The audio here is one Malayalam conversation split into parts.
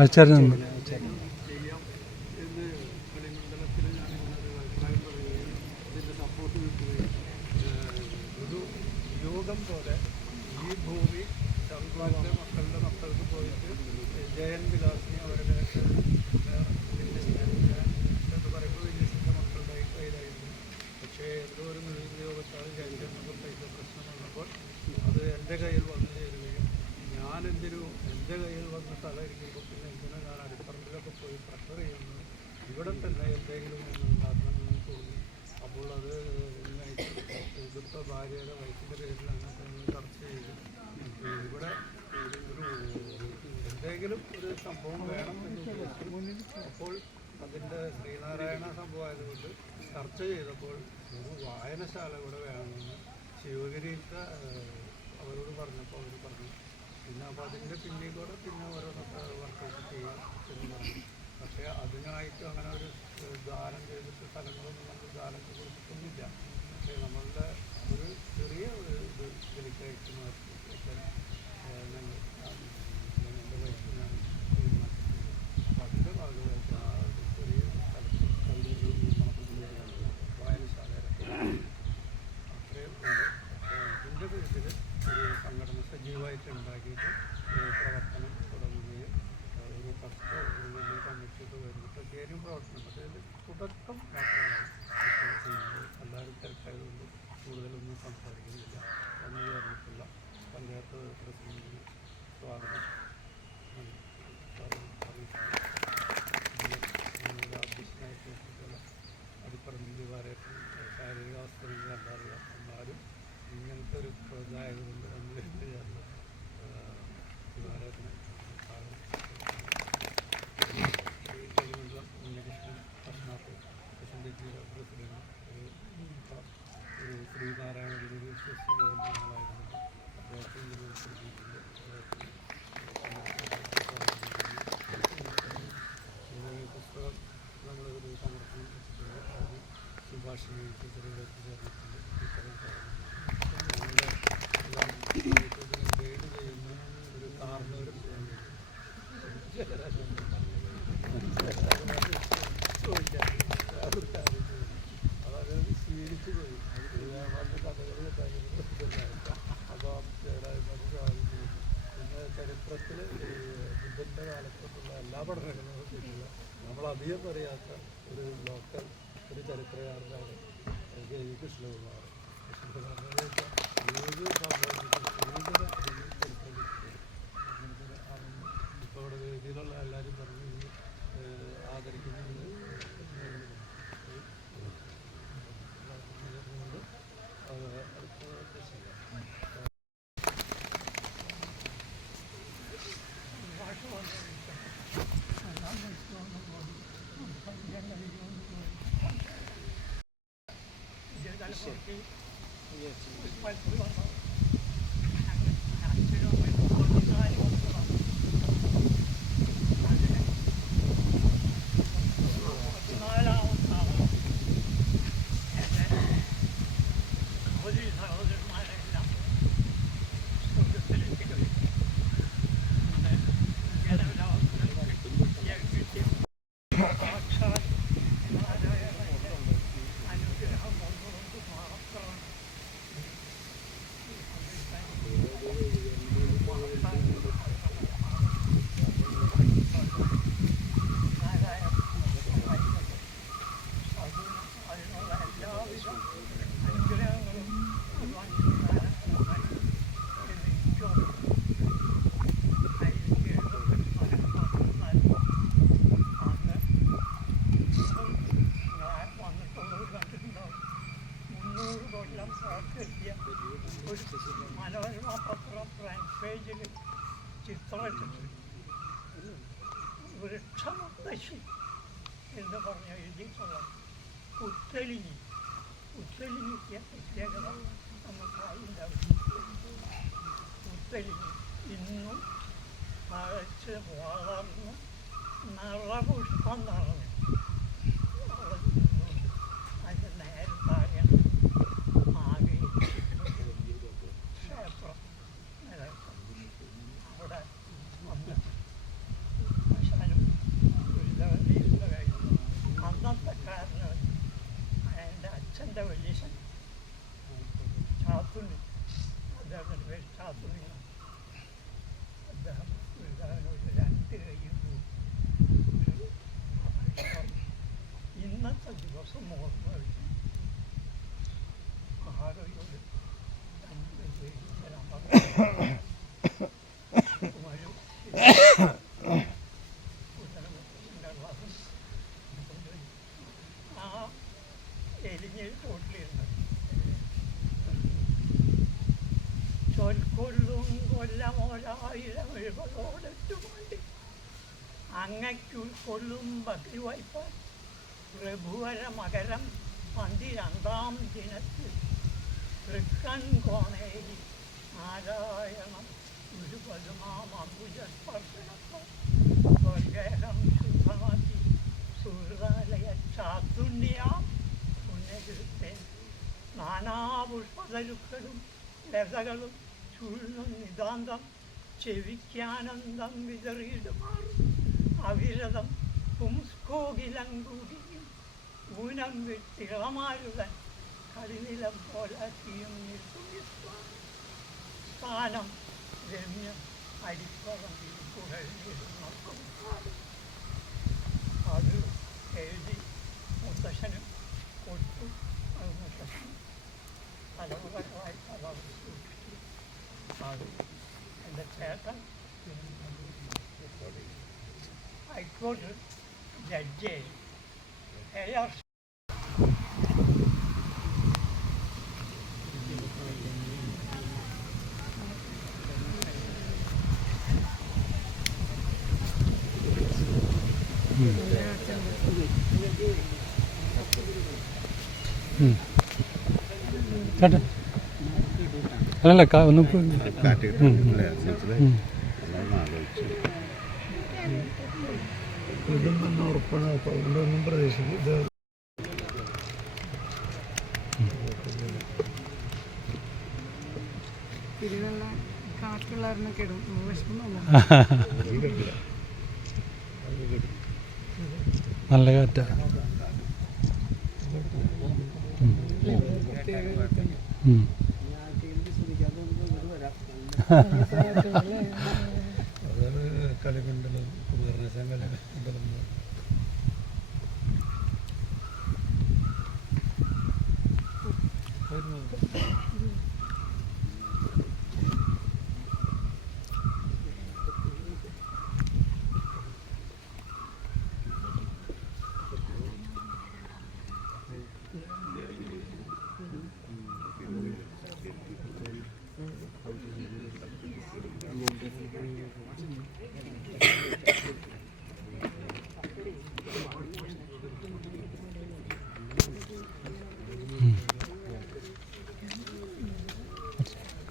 ആചാര്യ യോഗം പോലെ ഈ ഭൂമി ശങ്കുവാന്റെ മക്കളുടെ മക്കൾക്ക് പോയിട്ട് ജയൻ വിലാസിനി അവരുടെ എന്ന് പറയുമ്പോൾ വില്യസിൻ്റെ മക്കളുടെ കയ്യിലായിരുന്നു. പക്ഷേ എന്തോ ഒരു നിയോഗത്താൽ ജയൻ്റെ പൈസ പ്രശ്നം വന്നപ്പോൾ അത് എൻ്റെ കയ്യിൽ വന്നു ചേരുകയും ഞാനെന്തിനു എൻ്റെ കയ്യിൽ വന്ന സ്ഥലം ഇരിക്കുമ്പോൾ പിന്നെ എന്തിനാ ഞാൻ അടിപ്പറമ്പിലൊക്കെ പോയി പ്രഷർ ചെയ്യുന്നു, ഇവിടെ തന്നെ എന്തെങ്കിലും ഒന്ന് ഉണ്ടാക്കണമെന്ന് തോന്നി. അപ്പോൾ അത് ഇതിപ്പോൾ ഭാര്യയുടെ വയസ്സിൻ്റെ പേരിലാണ് ചർച്ച ചെയ്ത് ഇവിടെ ഒരു എന്തെങ്കിലും ഒരു സംഭവം വേണം എന്ന് ഉദ്ദേശിച്ചു. അപ്പോൾ അതിൻ്റെ ശ്രീനാരായണ സംഭവമായതുകൊണ്ട് ചർച്ച ചെയ്തപ്പോൾ ഒരു വായനശാല ഇവിടെ വേണമെന്ന് ശിവഗിരിയിലത്തെ അവരോട് പറഞ്ഞപ്പോൾ അവർ പറഞ്ഞു. പിന്നെ അപ്പോൾ അതിൻ്റെ പിന്നിൽ കൂടെ പിന്നെ ഓരോന്നൊക്കെ വർക്കൗട്ട് ചെയ്യാം എന്ന് പറഞ്ഞു. പക്ഷേ അതിനായിട്ട് അങ്ങനെ ഒരു ദാനം ചെയ്തിട്ട് സ്ഥലങ്ങളൊന്നും നമ്മൾ ദാനം കൊടുത്തിട്ടൊന്നുമില്ല. പക്ഷേ നമ്മളുടെ ഒരു ചെറിയ ഒരു ഇത് ഇതിലേക്കായിട്ട് മാറ്റി ഞങ്ങളുടെ വയസ്സിൽ ഞാൻ തീരുമാനിച്ചിട്ടുണ്ട്. അപ്പോൾ അതിൻ്റെ ഭാഗമായിട്ട് ആ ചെറിയ സ്ഥലത്ത് വായനശാലയിലൊക്കെ അത്രയും ഇതിൻ്റെ പേരിൽ ഒരു സംഘടന സജീവമായിട്ട് ഉണ്ടാക്കിയിട്ട് പ്രവർത്തനം തുടങ്ങുകയും ഒരു പത്ത് ഒരു വലിയ കമ്മിറ്റിയൊക്കെ വരുന്നിട്ട് കാര്യം പ്രവർത്തനം. പക്ഷേ ഇത് തുടക്കം മാത്രമാണ് ഇപ്പോൾ ചെയ്യുന്നത്. എല്ലാവരും തിരക്കായതുകൊണ്ട് കൂടുതലൊന്നും സംസാരിക്കുന്നില്ല. വന്നു ചേർന്നിട്ടുള്ള പഞ്ചായത്ത് പ്രസിഡന്റിന് സ്വാഗതം അധ്യക്ഷനായിട്ട് അടിപ്പറമ്പിൽ വാരേറ്റം ശാരീരികാവസ്ഥയിൽ കണ്ടറിയാം. എന്നാലും ഇങ്ങനത്തെ ഒരു ഇതായതുകൊണ്ട് വന്നു ചേർന്ന് വാരേറ്റിന് തിരുവനന്തപുരം ഉണ്ണികൃഷ്ണൻ പത്മനാഭ് പ്രസിഡന്റ് പ്രസിഡന്റ് ഒരു ശ്രീനാരായണ ഗുരു വിശ്വസിക്കുന്നതായിരുന്നു. അദ്ദേഹത്തെ യൂണിവേഴ്സിറ്റിയിലെ പുസ്തകം നമ്മളൊരു സമർപ്പണം വെച്ചിട്ടുണ്ട്. അത് സുഭാഷിണി ടീച്ചറുകളൊക്കെ ചേർന്നിട്ടുണ്ട്. ടീച്ചറും ഗൈഡ് ചെയ്യുന്ന ഒരു കാർന്നവരും അതായത് സ്വീകരിച്ചു പോയി. അത് കഥകൾ അപ്പോൾ പിന്നെ ചരിത്രത്തിൽ ബുദ്ധൻ്റെ കാലത്തുള്ള എല്ലാ പഠനങ്ങളും കിട്ടില്ല. നമ്മളധികം അറിയാത്ത ഒരു ലോക്കൽ ഒരു ചരിത്രകാരനാണ് കെ വി കൃഷ്ണകുമാർ. കൃഷ്ണകുമാറിനെ ഏത് സാമ്രാജ്യത്തിൽ ഏതൊരു ചരിത്രത്തിൽ മനോരമ പത്രം ഫ്രണ്ട് പേജിൽ ചിത്രമിട്ടിട്ട് വൃക്ഷമുത്തശ്ശി എന്ന് പറഞ്ഞ് എഴുതിയിട്ടുള്ള ഉത്തലിനി ഉത്തലിനിക്ക് പ്രത്യേകത നമുക്കായില്ല. ഉത്തലിനി ഇന്നും തഴച്ച് വളർന്ന് നിറപുഷ്പം നിറഞ്ഞു അതിൻ്റെ നേരത്താകെ ആകെ ക്ഷേത്രം നിലനിൽക്കും. അവിടെ വന്ന് ശാനും ഗുരുതവ കഴിഞ്ഞു. അന്നത്തെ കാരന് എൻ്റെ അച്ഛൻ്റെ വലിയച്ഛൻ ചാത്തുണ്ണി, അദ്ദേഹത്തിൻ്റെ പേര് ചാത്തുണ്ണി. അദ്ദേഹം ഗുരുതവനൊരു 2 കൈയും ഇന്നത്തെ ദിവസം ഓർമ്മ വെച്ച് ആരോഗ്യോട് 2 കൈ തരാൻ പറഞ്ഞു. ആ എലിഞ്ഞിൽ തോട്ടിലിരുന്നു ചൊൽക്കൊള്ളും കൊല്ലമോരായിരം എഴുപതോടെട്ടുമാണ്ടി അങ്ങയ്ക്കുൾക്കൊള്ളും ഭക്തിവായ്പ പ്രഭുവര മകരം 12-ാം ദിനത്തിൽ തൃക്കൺ കോണേരി നാരായണം ഒരു പതുമാമബുജസ്പർശനത്താൽ സ്വർഗേഹം ശുദ്ധമാക്കി സുഹൃതാലയ ചാത്തുണ്ണിയാം പുണ്യകൃത്യൻ നാനാപുഷ്പതരുക്കളും ലതകളും ചുഴുന്നും നിതാന്തം ചെവിക്കാനന്ദം വിതറിയിടുമാറും അവിരതം പുംസ്കോകിലങ്കൂടിയും ഊനം വിട്ടിളമാരുതൻ കളിനിലം പോലാക്കിയും നിൽക്കും സ്ഥാനം രമ്യം അടിപ്പറമ്പിൽ കുഴലിടുന്ന അത് എഴുതി മുത്തശ്ശനും കൊടുത്തു. അത് മുത്തശ്ശൻ തലമുറകളായി പലവർ സൂക്ഷിച്ചു. അത് എൻ്റെ ചേട്ടൻ ഹൈക്കോടതി ജഡ്ജി AR ചേട്ടൻ അല്ലല്ല ഒന്നും ഇതൊന്നും ഉറപ്പാണ്. അപ്പോൾ അതുകൊണ്ടൊന്നും പ്രതീക്ഷിക്കും. ഇത് ഇതിലുള്ള കണക്കുള്ളവരൊക്കെ ഇടും. നല്ല കാറ്റാ. അതാണ് കളിക്കുണ്ടല്ലോ കുമാരനാശാൻ കളിക്കുണ്ടല്ലോ.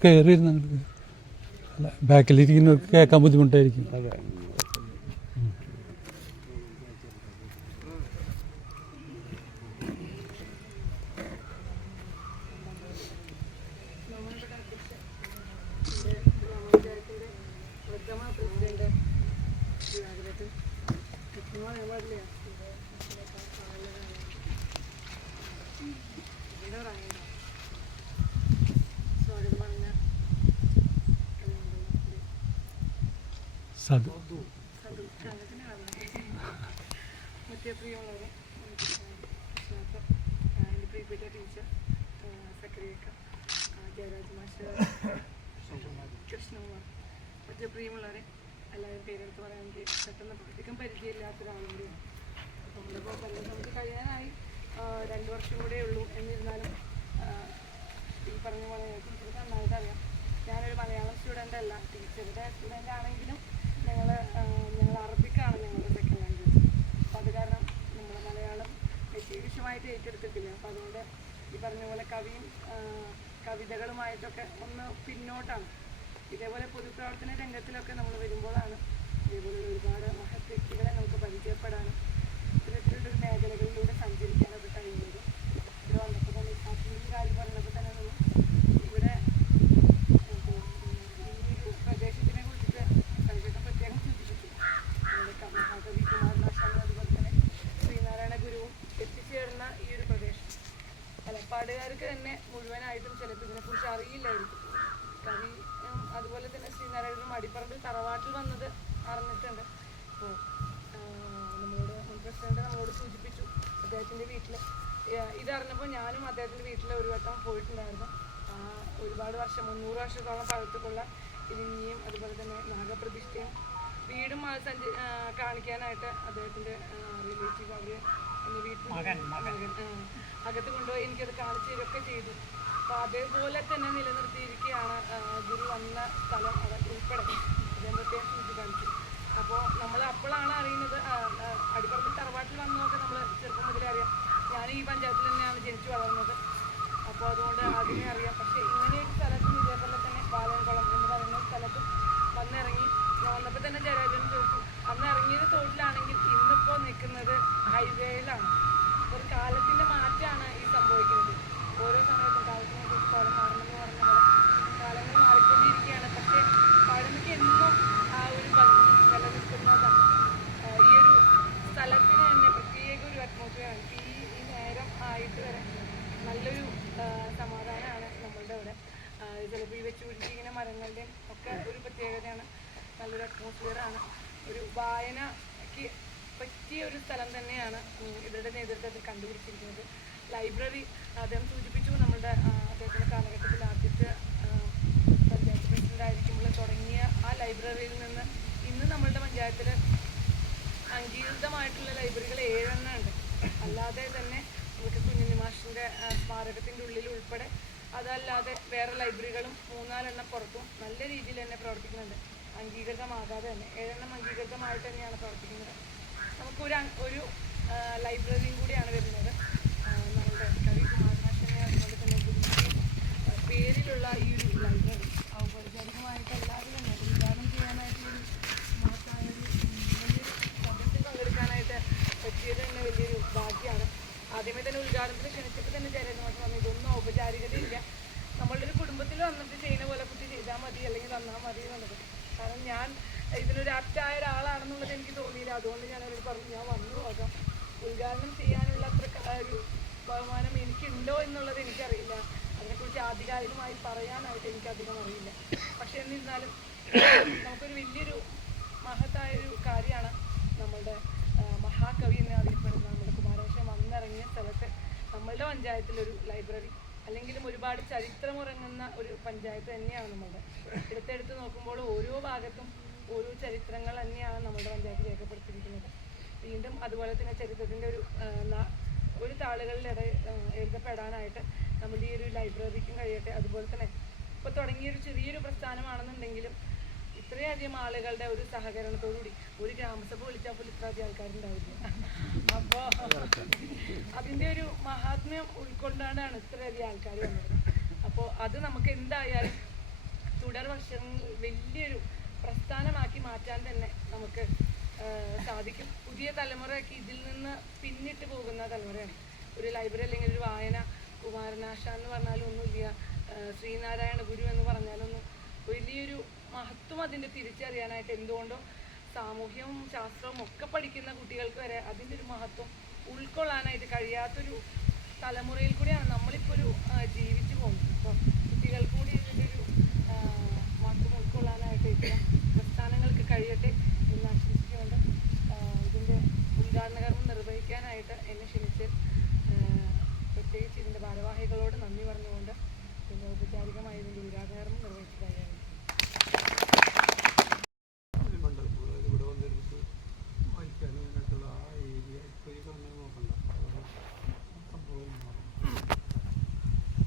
കയറിയിരുന്ന അല്ല ബാക്കിലിരിക്കുന്നവർക്ക് കേൾക്കാൻ ബുദ്ധിമുട്ടായിരിക്കും. സത് മറ്റേ പ്രിയമുള്ളവരെ, എൻ്റെ പ്രിയപ്പെട്ട ടീച്ചർ സക്കറിയക്ക, ജയരാജ് മാസ്റ്റർ, കൃഷ്ണകുമാർ, മറ്റേ പ്രിയമുള്ളവരെ, എല്ലാവരും പേരെടുത്ത് പറയാൻ എനിക്ക് പെട്ടെന്ന് അധികം പരിചയമില്ലാത്തൊരാളും കൂടിയാണ്. നമ്മളിപ്പോൾ പലതും നമുക്ക് കഴിയാനായി 2 വർഷം കൂടെ ഉള്ളൂ. എന്നിരുന്നാലും ഈ പറഞ്ഞ പോലെ ടീച്ചർക്ക് നന്നായിട്ട് അറിയാം. ഞാനൊരു മലയാളം സ്റ്റുഡൻ്റ് അല്ല, ടീച്ചറുടെ സ്റ്റുഡൻ്റ് ആണെങ്കിലും ഞങ്ങൾ അറബിക്കാണ് ഞങ്ങളുടെ സെക്കൻഡ് ലാംഗ്വേജ്. അപ്പോൾ അത് കാരണം നമ്മൾ മലയാളം വിഷയമായിട്ട് ഏറ്റെടുത്തിട്ടില്ല. അപ്പോൾ അതുകൊണ്ട് ഈ പറഞ്ഞ പോലെ കവിതകളുമായിട്ടൊക്കെ ഒന്ന് പിന്നോട്ടാണ്. ഇതേപോലെ പൊതുപ്രവർത്തന രംഗത്തിലൊക്കെ നമ്മൾ വരുമ്പോഴാണ് ഇതേപോലുള്ള ഒരുപാട് മഹത് വ്യക്തികളെ നമുക്ക് പരിചയപ്പെടാനും ഇത്തരത്തിലുള്ള മേഖലകളിലൂടെ സഞ്ചരിക്കാനൊക്കെ കഴിയുന്നത്. ഇവിടെ വന്നപ്പോൾ തന്നെ ഈ കാര്യം പറഞ്ഞപ്പോൾ തന്നെ നമ്മൾ ഇവിടെ ഈ ഒരു പ്രദേശത്തിനെ കുറിച്ചിട്ട് സഞ്ചരിക്കാൻ പ്രത്യേകം സൂചിപ്പിച്ചു. നമ്മുടെ മഹാകവി കുമാരനാശാനും അതുപോലെ തന്നെ ശ്രീനാരായണ ഗുരുവും എത്തിച്ചേർന്ന ഈ ഒരു പ്രദേശം പാലപ്പാടുകാർക്ക് തന്നെ മുഴുവനായിട്ടും ചിലപ്പോൾ ഇതിനെക്കുറിച്ച് അറിയില്ലായിരിക്കും. കവി അതുപോലെ തന്നെ ശ്രീനാരായണനും അടിപ്പറമ്പിൽ തറവാട്ടിൽ വന്നത് അറിഞ്ഞിട്ടുണ്ട്. അപ്പോൾ നമ്മളോട് മുൻ പ്രസിഡന്റ് നമ്മളോട് സൂചിപ്പിച്ചു അദ്ദേഹത്തിൻ്റെ വീട്ടിൽ ഇതറിഞ്ഞപ്പോൾ ഞാനും അദ്ദേഹത്തിൻ്റെ വീട്ടിൽ ഒരു വട്ടം പോയിട്ടുണ്ടായിരുന്നു. ഒരുപാട് വർഷം 300 വർഷത്തോളം പഴക്കമുള്ള ഇരിഞ്ഞിയും അതുപോലെ തന്നെ നാഗപ്രതിഷ്ഠയും വീടും കാണിക്കാനായിട്ട് അദ്ദേഹത്തിൻ്റെ റിലേറ്റീവ് അവർ എന്നെ വീട്ടിൽ അകത്ത് കൊണ്ടുപോയി എനിക്കത് കാണിച്ചു തരികയൊക്കെ ചെയ്തു. അപ്പോൾ അതേപോലെ തന്നെ നിലനിർത്തിയിരിക്കുകയാണ് ഗുരു വന്ന സ്ഥലം ഉൾപ്പെടെ അദ്ദേഹം പ്രത്യേകം ചൂണ്ടിക്കാണിച്ചു. അപ്പോൾ നമ്മൾ അപ്പോഴാണ് അറിയുന്നത് അടിപ്പറമ്പിൽ തറവാട്ടിൽ വന്നതൊക്കെ നമ്മൾ ചെറുപ്പം മുതലേ അറിയാം. ഞാൻ ഈ പഞ്ചായത്തിൽ തന്നെയാണ് ജനിച്ചു വളർന്നത്. അപ്പോൾ അതുകൊണ്ട് അതിനെ അറിയാം. പക്ഷേ ഇങ്ങനെയൊരു സ്ഥലത്തും ഇതേപോലെ തന്നെ പാലൻകുളം എന്ന് പറയുന്ന സ്ഥലത്തും വന്നിറങ്ങി. ഞാൻ വന്നപ്പോൾ തന്നെ ജയരാജൻ ചോദിച്ചു, അന്ന് ഇറങ്ങിയത് തോട്ടിലാണെങ്കിൽ ഇന്നിപ്പോൾ നിൽക്കുന്നത് ഹൈവേയിലാണ്. ഒരു കാലത്തിൻ്റെ മാറ്റമാണ് ഈ സംഭവിക്കുന്നത്. ഓരോ സമയത്തും കാലത്തിനെക്കുറിച്ച് പാടം മാറണമെന്ന് പറഞ്ഞ പോലെ കാലങ്ങൾ മാറിക്കൊണ്ടിരിക്കുകയാണ്. പക്ഷേ പാടമയ്ക്ക് എന്നും ആ ഒരു ഭംഗി നിലനിൽക്കുന്നതാണ്. ഈ ഒരു സ്ഥലത്തിന് തന്നെ പ്രത്യേക ഒരു അറ്റ്മോസ്ഫിയറാണ്. ഈ നേരം ആയിട്ട് വരെ നല്ലൊരു സമാധാനമാണ് നമ്മളുടെ ഇവിടെ. ചിലപ്പോൾ ഈ വെച്ച് പിടിച്ചിരിക്കുന്ന മരങ്ങളുടെയും ഒക്കെ ഒരു പ്രത്യേകതയാണ്. നല്ലൊരു അറ്റ്മോസ്ഫിയറാണ്. ഒരു വായനയ്ക്ക് പറ്റിയ ഒരു സ്ഥലം തന്നെയാണ് ഇവരുടെ നേതൃത്വത്തിൽ കണ്ടുപിടിച്ചിരിക്കുന്നത്. ലൈബ്രറി അദ്ദേഹം സൂചിപ്പിച്ചു. നമ്മളുടെ അദ്ദേഹത്തിൻ്റെ കാലഘട്ടത്തിൽ ആദ്യത്തെ പഞ്ചായത്ത് പ്രസിഡന്റ് ആയിരിക്കുമ്പോൾ തുടങ്ങിയ ആ ലൈബ്രറിയിൽ നിന്ന് ഇന്ന് നമ്മളുടെ പഞ്ചായത്തിൽ അംഗീകൃതമായിട്ടുള്ള ലൈബ്രറികൾ 7 എണ്ണം ഉണ്ട്. അല്ലാതെ തന്നെ നമുക്ക് കുഞ്ഞുണ്ണി മാഷിൻ്റെ സ്മാരകത്തിൻ്റെ ഉള്ളിൽ ഉൾപ്പെടെ അതല്ലാതെ വേറെ ലൈബ്രറികളും 3-4 എണ്ണം പുറത്തും നല്ല രീതിയിൽ തന്നെ പ്രവർത്തിക്കുന്നുണ്ട്. അംഗീകൃതമാകാതെ തന്നെ 7 എണ്ണം അംഗീകൃതമായിട്ട് തന്നെയാണ് പ്രവർത്തിക്കുന്നത്. നമുക്കൊരു ലൈബ്രറിയും കൂടിയാണ് വരുന്നത്. നമ്മളുടെ കവി കുമാരനാശനെ അതുപോലെ തന്നെ ഗുരുവിൻ്റെയും പേരിലുള്ള ഈ ഒരു ലൈബ്രറി ഔപചാരികമായിട്ട് എല്ലാവരും തന്നെ ഉദ്ഘാടനം ചെയ്യാനായിട്ട് ഒരു മഹത്തായൊരു വലിയൊരു സദസ്സിൽ പങ്കെടുക്കാനായിട്ട് പറ്റിയത് തന്നെ വലിയൊരു ഭാഗ്യമാണ്. ആദ്യമേ തന്നെ ഉദ്ഘാടനത്തിൽ ക്ഷണിച്ചപ്പോൾ തന്നെ ജയരാജൻ മാഷ് പറഞ്ഞു, ഇതൊന്നും ഔപചാരികതയില്ല, നമ്മളുടെ ഒരു കുടുംബത്തിൽ വന്നിട്ട് ചെയ്യുന്ന പോലെ കുട്ടി ചെയ്താൽ മതി അല്ലെങ്കിൽ തന്നാൽ മതി എന്നുള്ളത്. കാരണം ഞാൻ ഇതിനൊരു ആപ്റ്റായ ഒരാളാണെന്നുള്ളത് എനിക്ക് തോന്നിയില്ല. അതുകൊണ്ട് ഞാൻ അവരോട് പറഞ്ഞു, ഞാൻ വന്നു നോക്കാം. ഉദ്ഘാടനം ചെയ്യാനുള്ള അത്ര ഒരു ബഹുമാനം എനിക്കുണ്ടോ എന്നുള്ളത് എനിക്കറിയില്ല. അതിനെക്കുറിച്ച് ആധികാരികമായി പറയാനായിട്ട് എനിക്കധികം അറിയില്ല. പക്ഷേ എന്നിരുന്നാലും നമുക്കൊരു വലിയൊരു മഹത്തായൊരു കാര്യമാണ് നമ്മളുടെ മഹാകവി എന്ന് അറിയപ്പെടുന്ന നമ്മുടെ കുമാരനാശൻ വന്നിറങ്ങിയ സ്ഥലത്ത് നമ്മളുടെ പഞ്ചായത്തിലൊരു ലൈബ്രറി അല്ലെങ്കിലും ഒരുപാട് ചരിത്രമുറങ്ങുന്ന ഒരു പഞ്ചായത്ത് തന്നെയാണ് നമ്മളുടെ. എടുത്തെടുത്ത് നോക്കുമ്പോൾ ഓരോ ഭാഗത്തും ഓരോ ചരിത്രങ്ങൾ തന്നെയാണ് നമ്മുടെ പഞ്ചായത്ത് രേഖപ്പെടുത്തിയിരിക്കുന്നത്. വീണ്ടും അതുപോലെ തന്നെ ചരിത്രത്തിൻ്റെ ഒരു താളുകളിൽ എഴുതപ്പെടാനായിട്ട് നമ്മുടെ ഈ ഒരു ലൈബ്രറിക്കും കഴിയട്ടെ. അതുപോലെ തന്നെ ഇപ്പോൾ തുടങ്ങിയൊരു ചെറിയൊരു പ്രസ്ഥാനമാണെന്നുണ്ടെങ്കിലും ഇത്രയധികം ആളുകളുടെ ഒരു സഹകരണത്തോടുകൂടി ഒരു ഗ്രാമസഭ വിളിച്ചാൽ പോലും ഇത്രയധികം ആൾക്കാരുണ്ടാവില്ല. അപ്പോൾ അതിൻ്റെ ഒരു മഹാത്മ്യം ഉൾക്കൊണ്ടാണ് ഇത്രയധികം ആൾക്കാർ വന്നത്. അപ്പോൾ അത് നമുക്ക് എന്തായാലും വർഷം വലിയൊരു പ്രസ്ഥാനമാക്കി മാറ്റാൻ തന്നെ നമുക്ക് സാധിക്കും. പുതിയ തലമുറയ്ക്ക് ഇതിൽ നിന്ന് പിന്നിട്ട് പോകുന്ന തലമുറയാണ്. ഒരു ലൈബ്രറി അല്ലെങ്കിൽ ഒരു വായന, കുമാരനാശാൻ എന്ന് പറഞ്ഞാലും ഒന്നുമില്ല, ശ്രീനാരായണ ഗുരു എന്ന് പറഞ്ഞാലൊന്നും വലിയൊരു മഹത്വം അതിൻ്റെ തിരിച്ചറിയാനായിട്ട് എന്തുകൊണ്ടോ സാമൂഹ്യവും ശാസ്ത്രവും ഒക്കെ പഠിക്കുന്ന കുട്ടികൾക്ക് വരെ അതിൻ്റെ ഒരു മഹത്വം ഉൾക്കൊള്ളാനായിട്ട് കഴിയാത്തൊരു തലമുറയിൽ കൂടിയാണ് നമ്മളിപ്പോൾ ഒരു ജീവിച്ചു പോകുന്നത്. അപ്പോൾ കുട്ടികൾക്ക് കൂടി ഇതിൻ്റെ ഒരു മഹത്വം ഉൾക്കൊള്ളാനായിട്ട് ഇത്തരം പ്രസ്ഥാനങ്ങൾക്ക് കഴിയട്ടെ എന്ന് ആശംസിച്ചുകൊണ്ട് ഇതിൻ്റെ ഉദ്ഘാടന കർമ്മം നിർവഹിക്കാനായിട്ട് എന്നെ ക്ഷണിച്ച് പ്രത്യേകിച്ച് ഇതിൻ്റെ ഭാരവാഹികളോട് നന്ദി പറഞ്ഞുകൊണ്ട് ഇതിൻ്റെ ഔപചാരികമായി ഇതിൻ്റെ ഉദ്ഘാടന കർമ്മം നിർവഹിച്ചതായിരുന്നു. ഇവിടെ വന്നിരുന്നിട്ട് വായിക്കാനും ഇതിനകത്തുള്ള ആ ഏരിയ ഇപ്പോൾ ഈ കാണാൻ നോക്കണ്ട, സംഭവം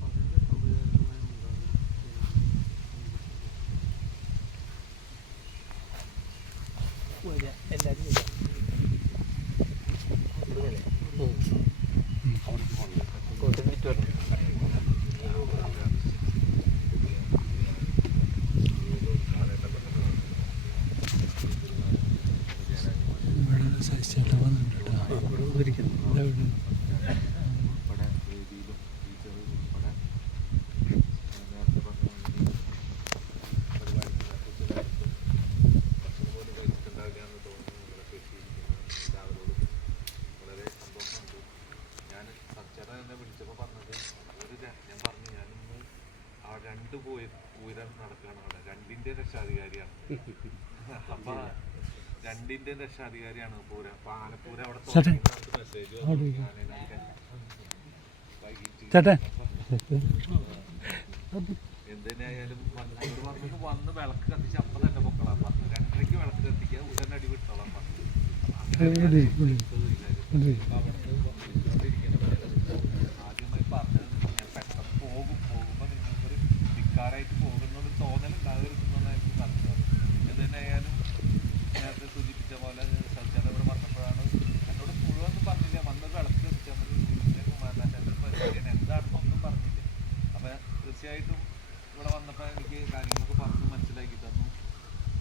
അതിൻ്റെ ഔപചാരികമായ ഇവിടെ സഹിച്ചേട്ടാ വന്നിട്ടുണ്ട് കേട്ടോ. രണ്ട് പൂരം നടക്കുകയാണ് അവിടെ. രണ്ടിൻ്റെ രക്ഷാധികാരിയാണ്. അപ്പൊ രണ്ടിൻ്റെ രക്ഷാധികാരിയാണ് പൂരം. അപ്പൊ ആനപ്പൂരം അവിടെ മെസ്സേജ് എന്തിനായാലും വന്ന് വിളക്ക് കത്തിച്ച് അപ്പം തന്നെ പൊക്കളാൻ പറഞ്ഞു. 2:30 വിളക്ക് കത്തിക്കുക, ഉടനെ അടി വിട്ടോളാൻ പറഞ്ഞു. ആദ്യമായി പറഞ്ഞത് ഞാൻ പെട്ടെന്ന് പോകുമ്പോൾ നിങ്ങൾക്കൊരു ധിക്കാരായിട്ട് പോകുന്നത് തോന്നലുണ്ടാകരുതെന്നാണ് എനിക്ക് പറഞ്ഞത്. എന്തിനായാലും നേരത്തെ സൂചിപ്പിച്ച പോലെ സജ്ജന ഇവിടെ വന്നപ്പോഴാണ് എന്നോട് മുഴുവൊന്നും പറഞ്ഞില്ല, വന്ന് വിളക്ക് കത്തിച്ചാൽ മതി, ഗുരുവിൻ്റെ കുമാരനാശാൻ്റെ പരിപാടിയാണ് എന്താണെന്നൊന്നും പറഞ്ഞില്ല. അപ്പം തീർച്ചയായിട്ടും ഇവിടെ വന്നപ്പോൾ എനിക്ക് കാര്യങ്ങളൊക്കെ പറഞ്ഞു മനസ്സിലാക്കി തന്നു.